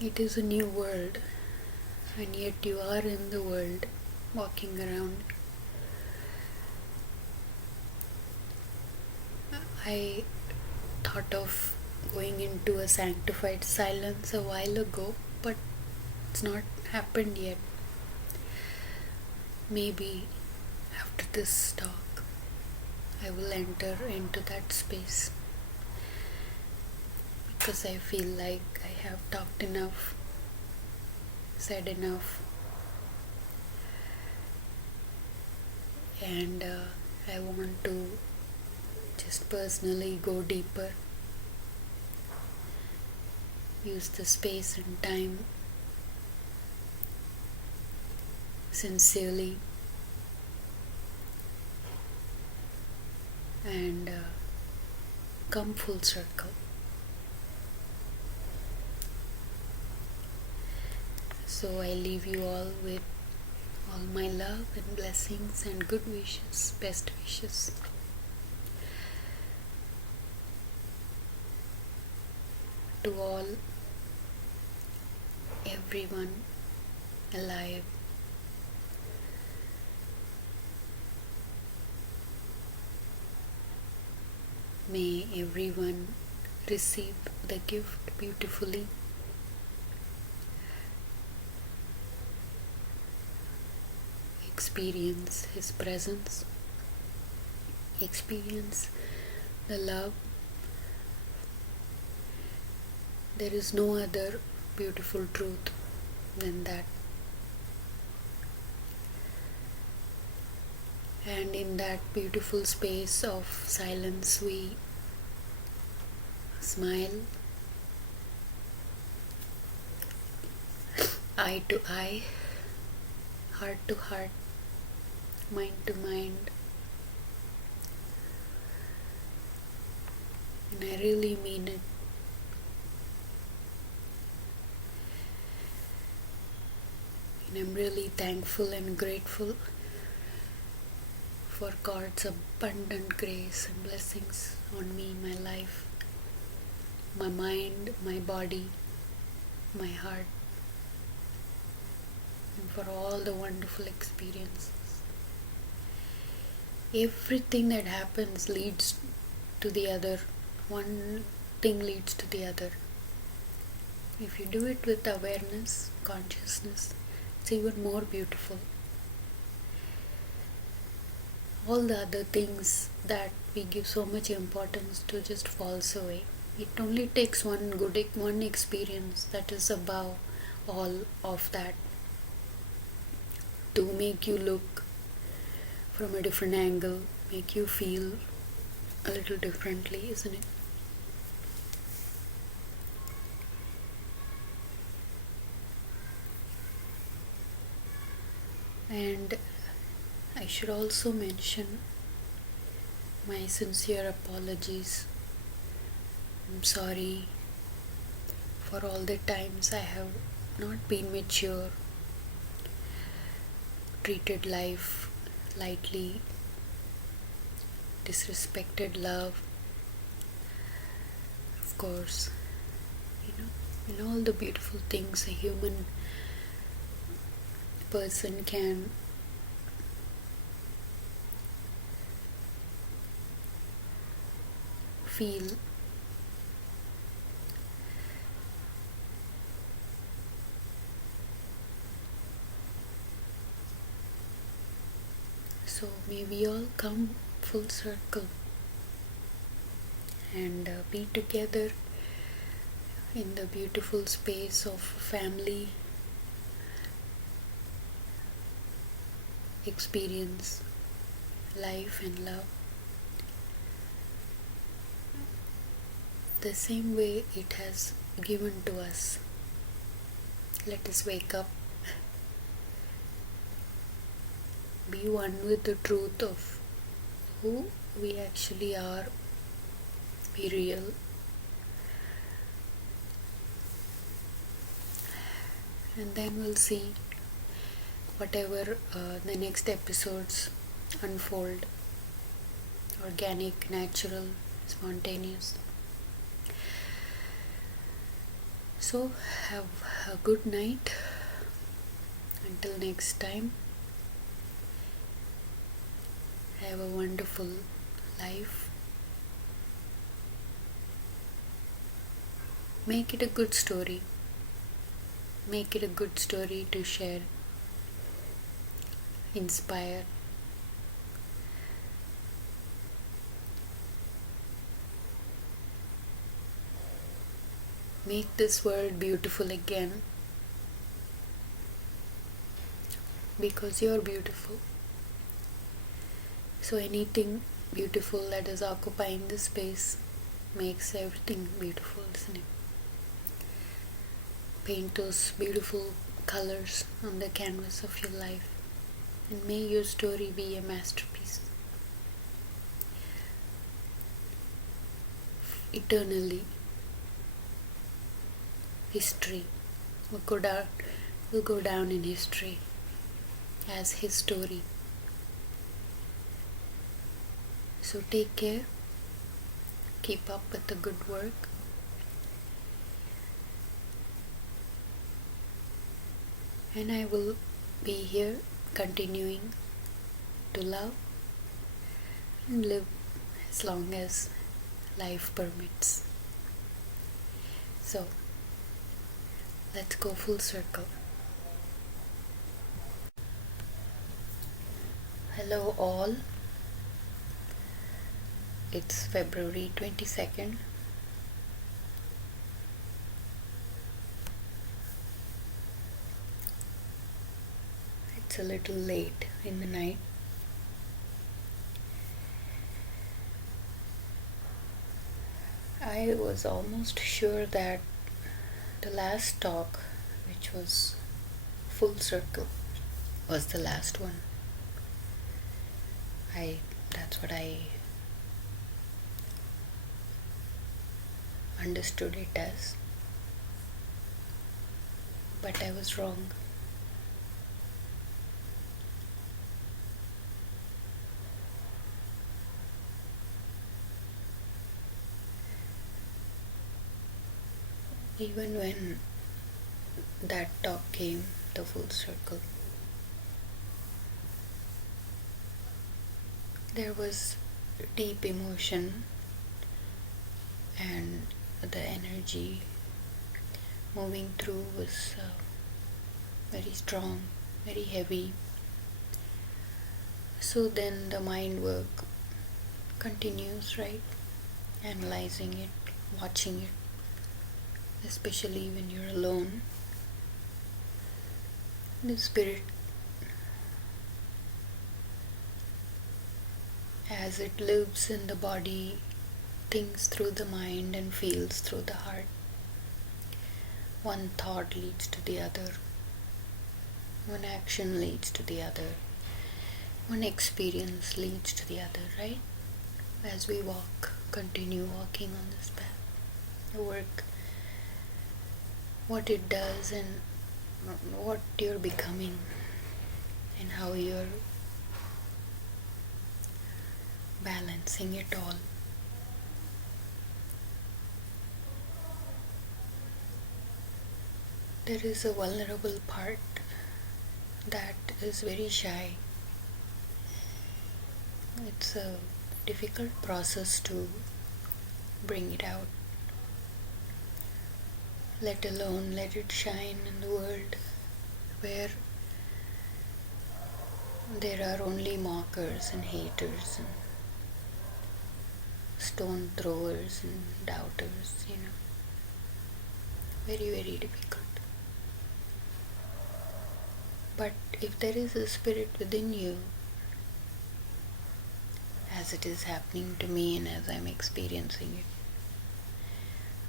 It is a new world, and yet you are in the world, walking around. I thought of going into a sanctified silence a while ago, but it's not happened yet. Maybe after this talk, I will enter into that space because I feel like I have talked enough, said enough, and I want to just personally go deeper, use the space and time sincerely, and come full circle. So I leave you all with all my love and blessings and good wishes, best wishes. To all, everyone alive. May everyone receive the gift beautifully. Experience His presence. Experience the love. There is no other beautiful truth than that. And in that beautiful space of silence, we smile, eye to eye, heart to heart, mind to mind. And I really mean it. And I'm really thankful and grateful for God's abundant grace and blessings on me, my life, my mind, my body, my heart, and for all the wonderful experiences. Everything that happens leads to the other. One thing leads to the other. If you do it with awareness, consciousness, it's even more beautiful. All the other things that we give so much importance to just falls away. It only takes one experience that is above all of that to make you look from a different angle, make you feel a little differently, isn't it? And I should also mention my sincere apologies. I'm sorry for all the times I have not been mature, treated life lightly, disrespected love. Of course, in all the beautiful things a human person can feel. So may we all come full circle and be together in the beautiful space of family experience, life and love, the same way it has given to us. Let us wake up, be one with the truth of who we actually are, be real, and then we'll see whatever the next episodes unfold. Organic, natural, spontaneous. So have a good night. Until next time, have a wonderful life. Make it a good story. Make it a good story to share, inspire. Make this world beautiful again because you're beautiful. So anything beautiful that is occupying the space makes everything beautiful, isn't it? Paint those beautiful colors on the canvas of your life and may your story be a masterpiece. Eternally, history will go down in history as his story. So take care, keep up with the good work, and I will be here continuing to love and live as long as life permits. So let's go full circle. Hello all. It's February 22nd. It's a little late in the night. I was almost sure that the last talk, which was full circle, was the last one. That's what I understood it as. But I was wrong. Even when that talk came, the full circle, there was deep emotion and the energy moving through was very strong, very heavy. So then the mind work continues, right? Analyzing it, watching it, especially when you're alone. The spirit, as it lives in the body, thinks through the mind and feels through the heart. One thought leads to the other. One action leads to the other. One experience leads to the other, right? As we walk, continue walking on this path. The work, what it does and what you're becoming and how you're balancing it all. There is a vulnerable part that is very shy. It's a difficult process to bring it out, let alone let it shine in the world where there are only mockers and haters and stone throwers and doubters, very, very difficult. But if there is a spirit within you, as it is happening to me and as I'm experiencing it,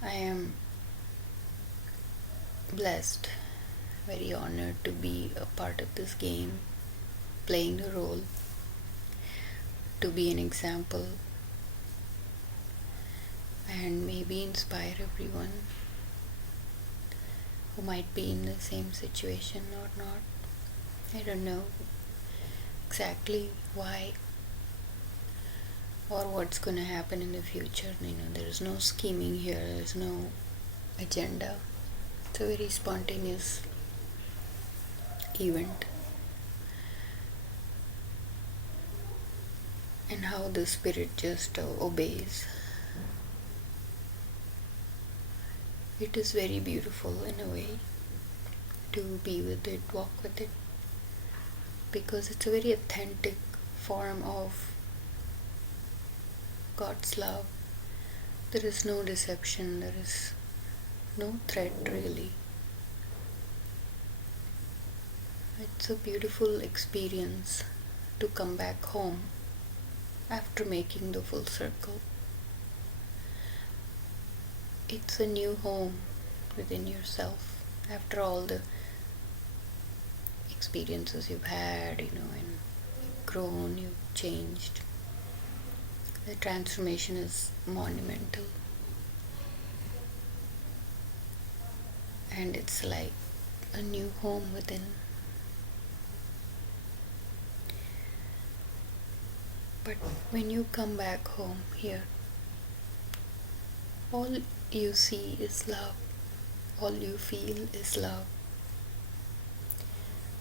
I am blessed, very honored to be a part of this game, playing the role, to be an example, and maybe inspire everyone who might be in the same situation or not. I don't know exactly why or what's going to happen in the future. There is no scheming here, there is no agenda. It's a very spontaneous event. And how the spirit just obeys. It is very beautiful in a way to be with it, walk with it, because it's a very authentic form of God's love. There is no deception, there is no threat really. It's a beautiful experience to come back home after making the full circle. It's a new home within yourself after all the experiences you've had, and you've grown, you've changed. The transformation is monumental, and it's like a new home within. But when you come back home here, all you see is love, all you feel is love,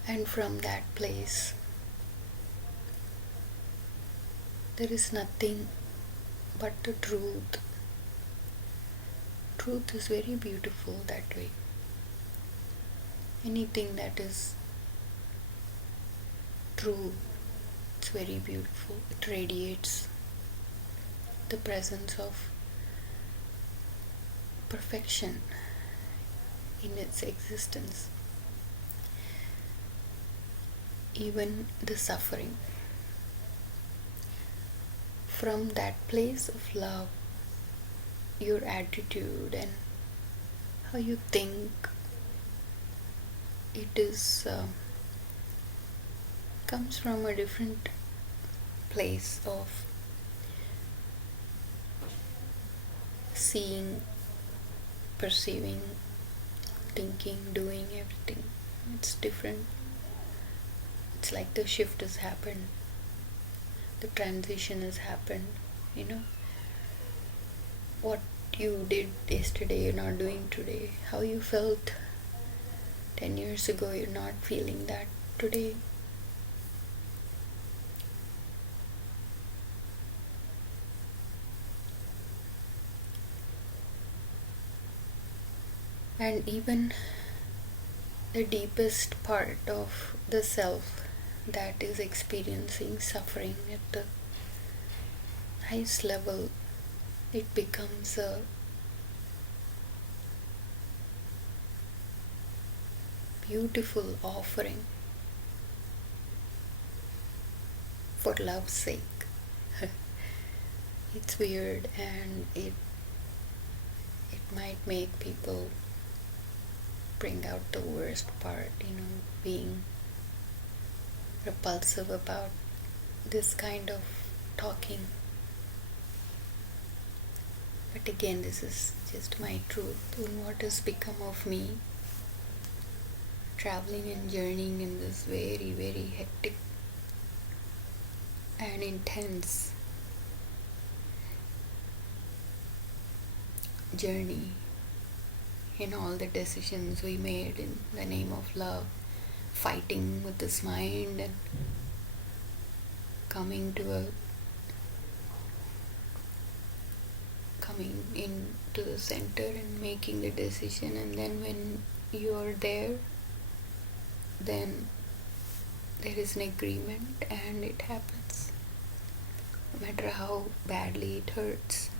and from that place there is nothing but the truth. Truth is very beautiful that way. Anything that is true, it's very beautiful. It radiates the presence of perfection in its existence. Even the suffering. From that place of love, your attitude and how you think, it is comes from a different place of seeing, perceiving, thinking, doing everything. It's different. It's like the shift has happened, the transition has happened. What you did yesterday, you're not doing today. How you felt 10 years ago, you're not feeling that today. And even the deepest part of the self that is experiencing suffering at the highest level, it becomes a beautiful offering for love's sake. It's weird, and it might make people bring out the worst part, being repulsive about this kind of talking. But again, this is just my truth on what has become of me, traveling and journeying in this very, very hectic and intense journey in all the decisions we made in the name of love, fighting with this mind and coming into the center and making the decision. And then when you're there, then there is an agreement and it happens, no matter how badly it hurts.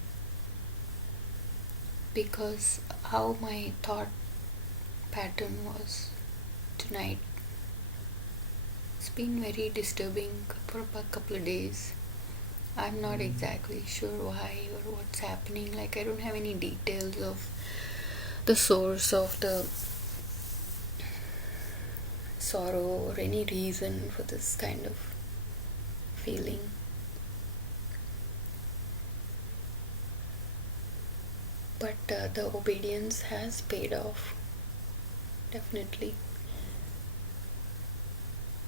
Because how my thought pattern was tonight, it's been very disturbing for a couple of days. I'm not exactly sure why or what's happening. Like, I don't have any details of the source of the sorrow or any reason for this kind of feeling. But the obedience has paid off, definitely,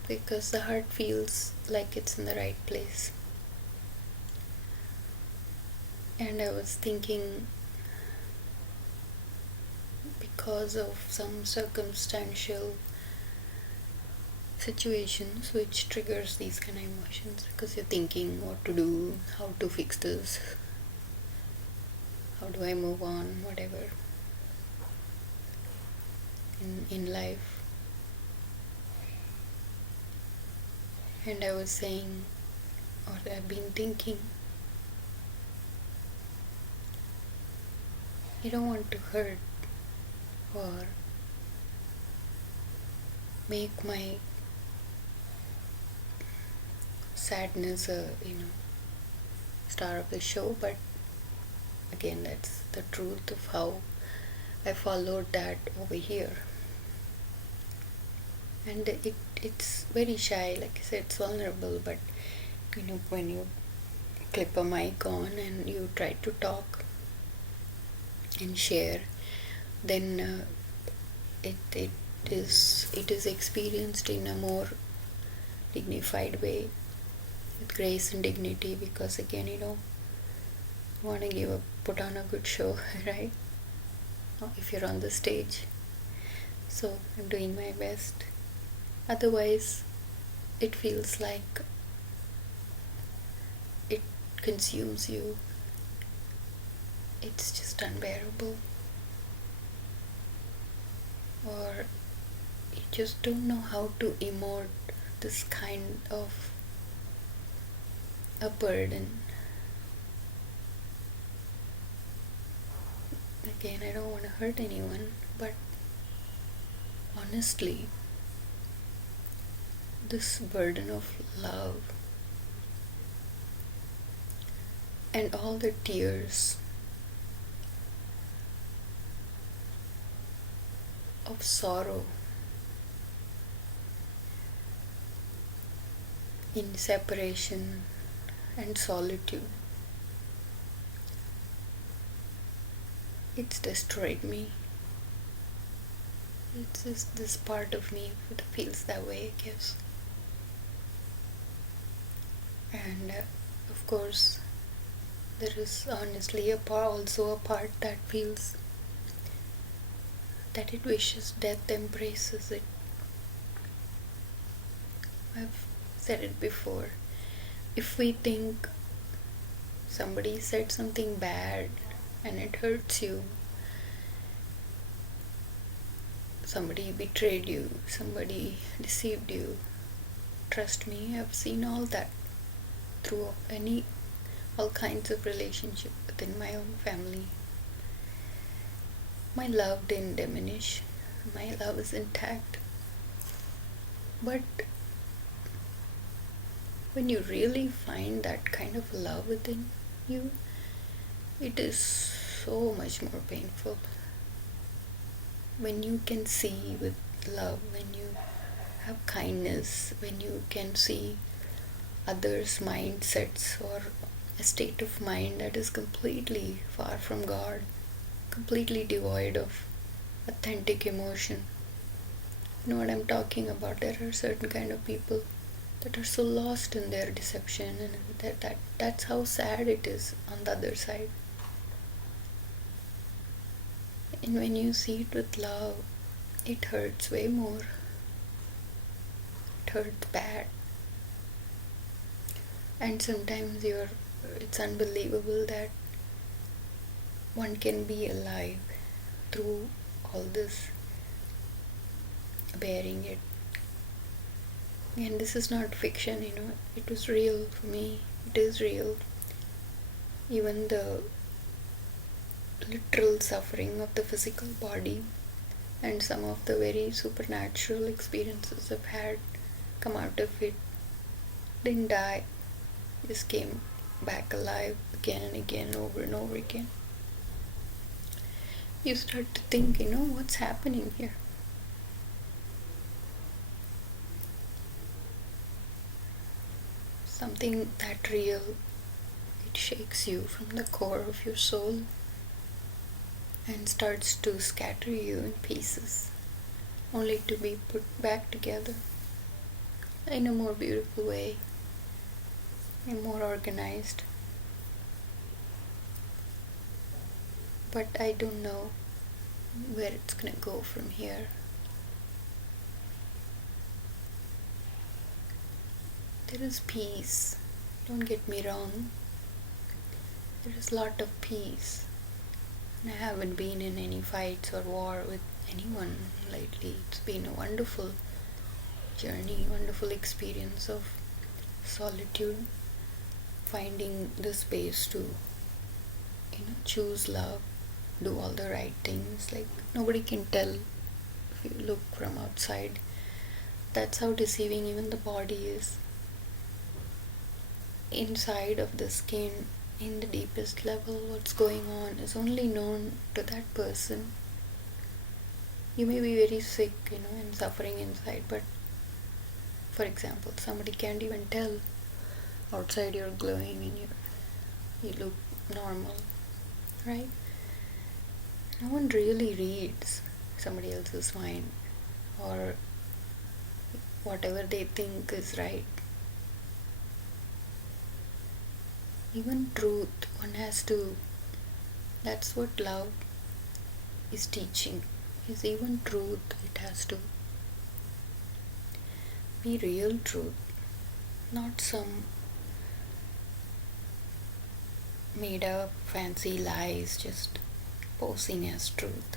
because the heart feels like it's in the right place. And I was thinking, because of some circumstantial situations which triggers these kind of emotions, because you're thinking what to do, how to fix this, how do I move on, whatever. in life. And I was saying, or I've been thinking, I don't want to hurt or make my sadness a star of the show, but again, that's the truth of how I followed that over here. And it's very shy, like I said, it's vulnerable, but when you clip a mic on and you try to talk and share, then it is experienced in a more dignified way, with grace and dignity, because again, you want to put on a good show, right? If you're on the stage. So I'm doing my best. Otherwise, it feels like it consumes you. It's just unbearable. Or you just don't know how to emote this kind of a burden. Again, I don't want to hurt anyone, but honestly, this burden of love and all the tears of sorrow in separation and solitude, it's destroyed me. It's just this part of me that feels that way, I guess. And of course, there is honestly also a part that feels that it wishes death embraces it. I've said it before. If we think somebody said something bad and it hurts you, somebody betrayed you, somebody deceived you, trust me, I've seen all that through all kinds of relationship within my own family. My love didn't diminish. My love is intact. But when you really find that kind of love within you, it is so much more painful. When you can see with love, when you have kindness, when you can see others' mindsets or a state of mind that is completely far from God, completely devoid of authentic emotion. You know what I'm talking about? There are certain kind of people that are so lost in their deception, and that's how sad it is on the other side. And when you see it with love, it hurts way more. It hurts bad. And sometimes it's unbelievable that one can be alive through all this, bearing it. And this is not fiction, it was real for me. It is real. Even the literal suffering of the physical body and some of the very supernatural experiences I've had come out of it. Didn't die, just came back alive again and again, over and over again. You start to think, what's happening here? Something that real, it shakes you from the core of your soul and starts to scatter you in pieces, only to be put back together in a more beautiful way, and more organized. But I don't know where it's gonna go from here. There is peace, don't get me wrong. There is a lot of peace, I haven't been in any fights or war with anyone lately. It's been a wonderful journey, wonderful experience of solitude, finding the space to, choose love, do all the right things. Like, nobody can tell if you look from outside. That's how deceiving even the body is. Inside of the skin, in the deepest level, what's going on is only known to that person. You may be very sick, and suffering inside, but for example, somebody can't even tell. Outside you're glowing and you look normal, right? No one really reads somebody else's mind or whatever they think is right. Even truth, one has to, that's what love is teaching, is even truth, it has to be real truth, not some made up fancy lies just posing as truth.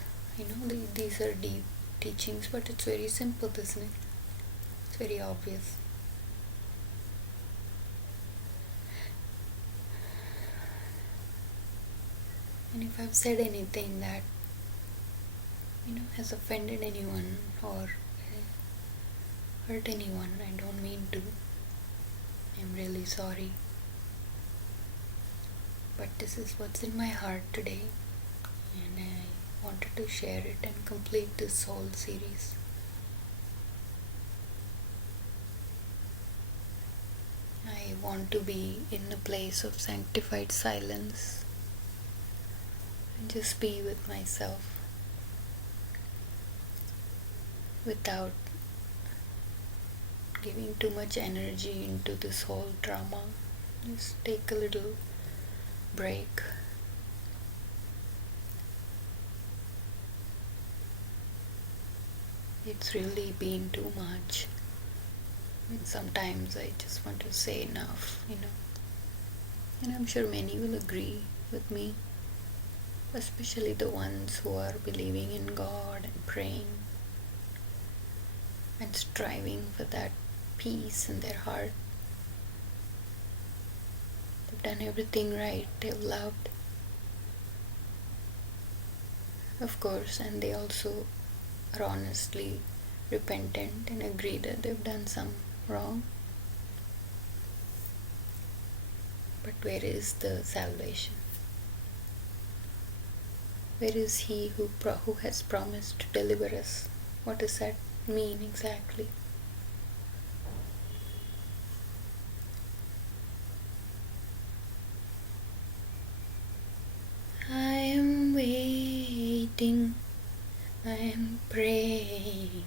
These are deep teachings, but it's very simple, isn't it? It's very obvious. And if I've said anything that has offended anyone or hurt anyone, I don't mean to. I'm really sorry. But this is what's in my heart today, and I wanted to share it and complete this whole series. I want to be in a place of sanctified silence and just be with myself without giving too much energy into this whole drama. Just take a little break. It's really been too much. And sometimes I just want to say enough, And I'm sure many will agree with me, especially the ones who are believing in God and praying and striving for that peace in their heart. They've done everything right, they've loved, of course, and they also are honestly repentant and agree that they've done some wrong. But where is the salvation? Where is He who has promised to deliver us? What does that mean exactly? I am waiting, I am praying,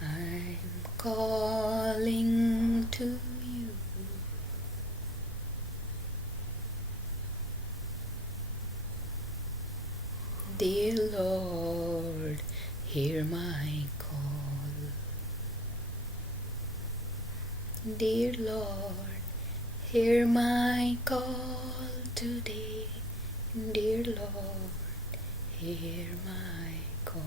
I am calling to you. Dear Lord, hear my call. Dear Lord, hear my call today. Dear Lord, hear my call.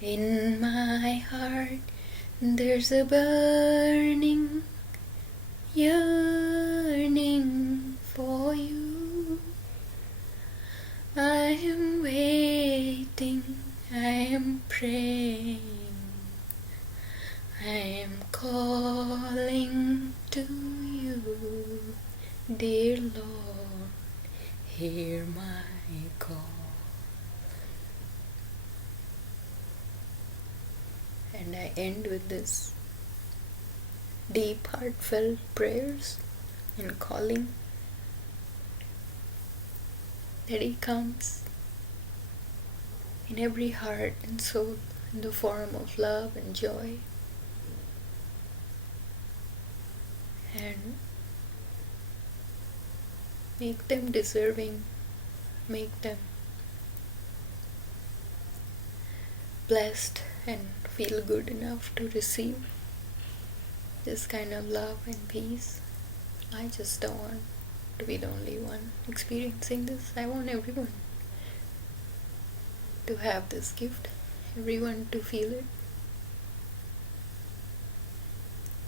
In my heart there's a burning yearning for you. I am waiting, I am praying, I am calling to you. Dear Lord, hear my call. And I end with this deep, heartfelt prayers and calling that He comes in every heart and soul in the form of love and joy, and make them deserving, make them blessed and feel good enough to receive this kind of love and peace. I just don't want to be the only one experiencing this. I want everyone to have this gift, everyone to feel it,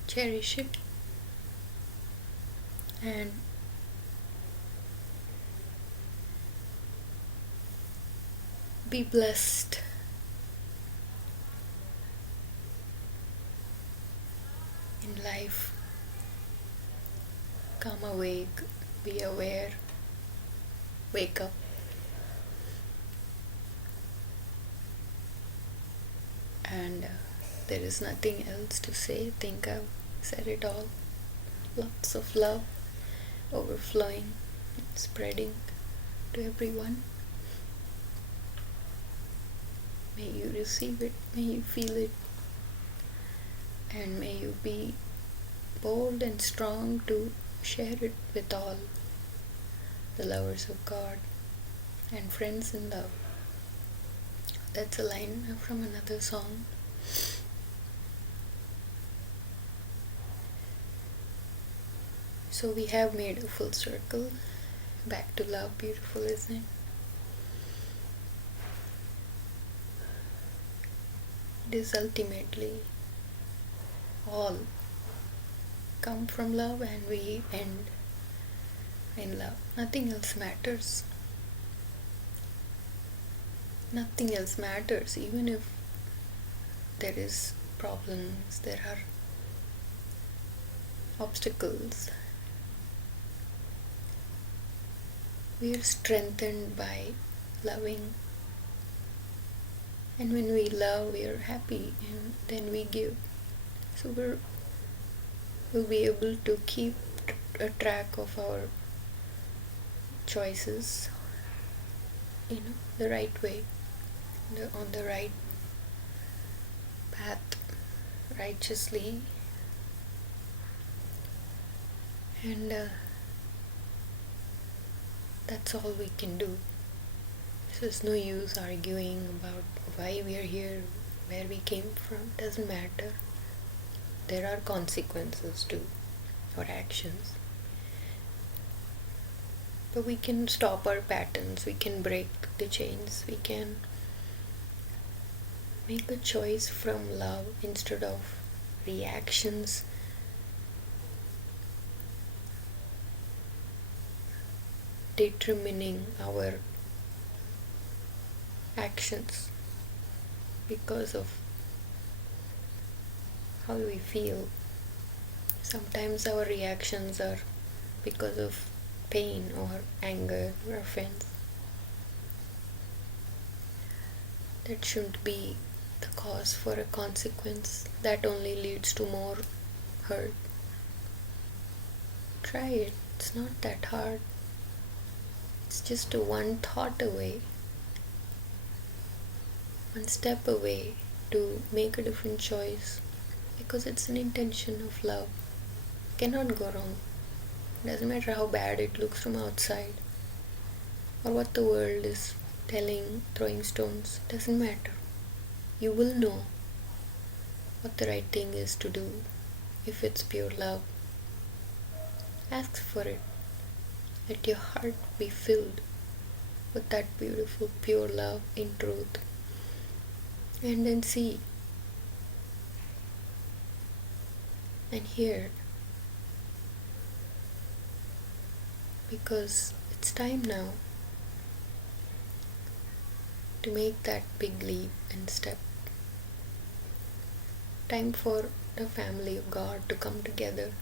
cherish it, and be blessed in life. Come awake, be aware, wake up. And there is nothing else to say. I think I've said it all. Lots of love overflowing, spreading to everyone. May you receive it, may you feel it, and may you be bold and strong to share it with all the lovers of God and friends in love. That's a line from another song. So we have made a full circle back to love. Beautiful, isn't it? It is ultimately all come from love, and we end in love. Nothing else matters. Nothing else matters. Even if there is problems, there are obstacles, we are strengthened by loving. And when we love, we are happy, and then we give. So we'll be able to keep a track of our choices, the right way, on the right path, righteously. And that's all we can do. So there's no use arguing about why we are here, where we came from. Doesn't matter. There are consequences to our actions. But we can stop our patterns, we can break the chains, we can make a choice from love instead of reactions determining our actions because of how we feel. Sometimes our reactions are because of pain or anger or offense. That shouldn't be the cause for a consequence. That only leads to more hurt. Try it. It's not that hard. It's just one thought away, one step away to make a different choice, because it's an intention of love. Cannot go wrong. Doesn't matter how bad it looks from outside or what the world is telling, throwing stones. Doesn't matter. You will know what the right thing is to do if it's pure love. Ask for it. Let your heart be filled with that beautiful pure love in truth, and then see and hear, because it's time now to make that big leap and step. Time for the family of God to come together.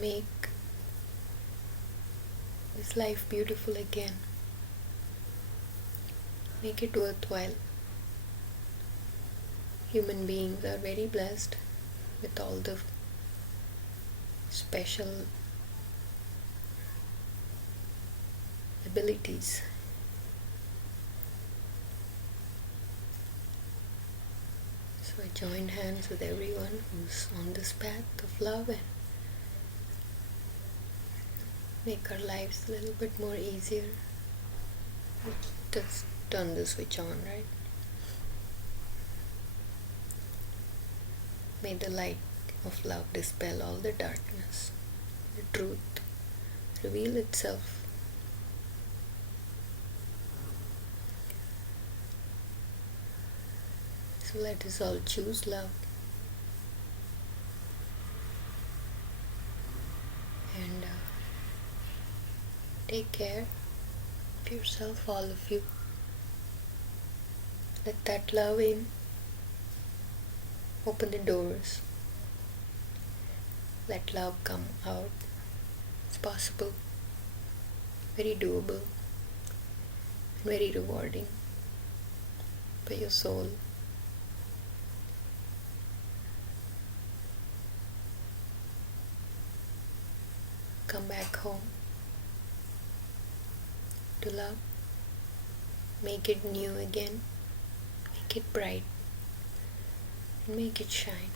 Make this life beautiful again. Make it worthwhile. Human beings are very blessed with all the special abilities. So I join hands with everyone who's on this path of love and make our lives a little bit more easier. Just turn the switch on, right? May the light of love dispel all the darkness. The truth reveal itself. So let us all choose love. And take care of yourself, all of you. Let that love in. Open the doors. Let love come out. It's possible, very doable, and very rewarding for your soul. Come back home to love. Make it new again. Make it bright. And make it shine.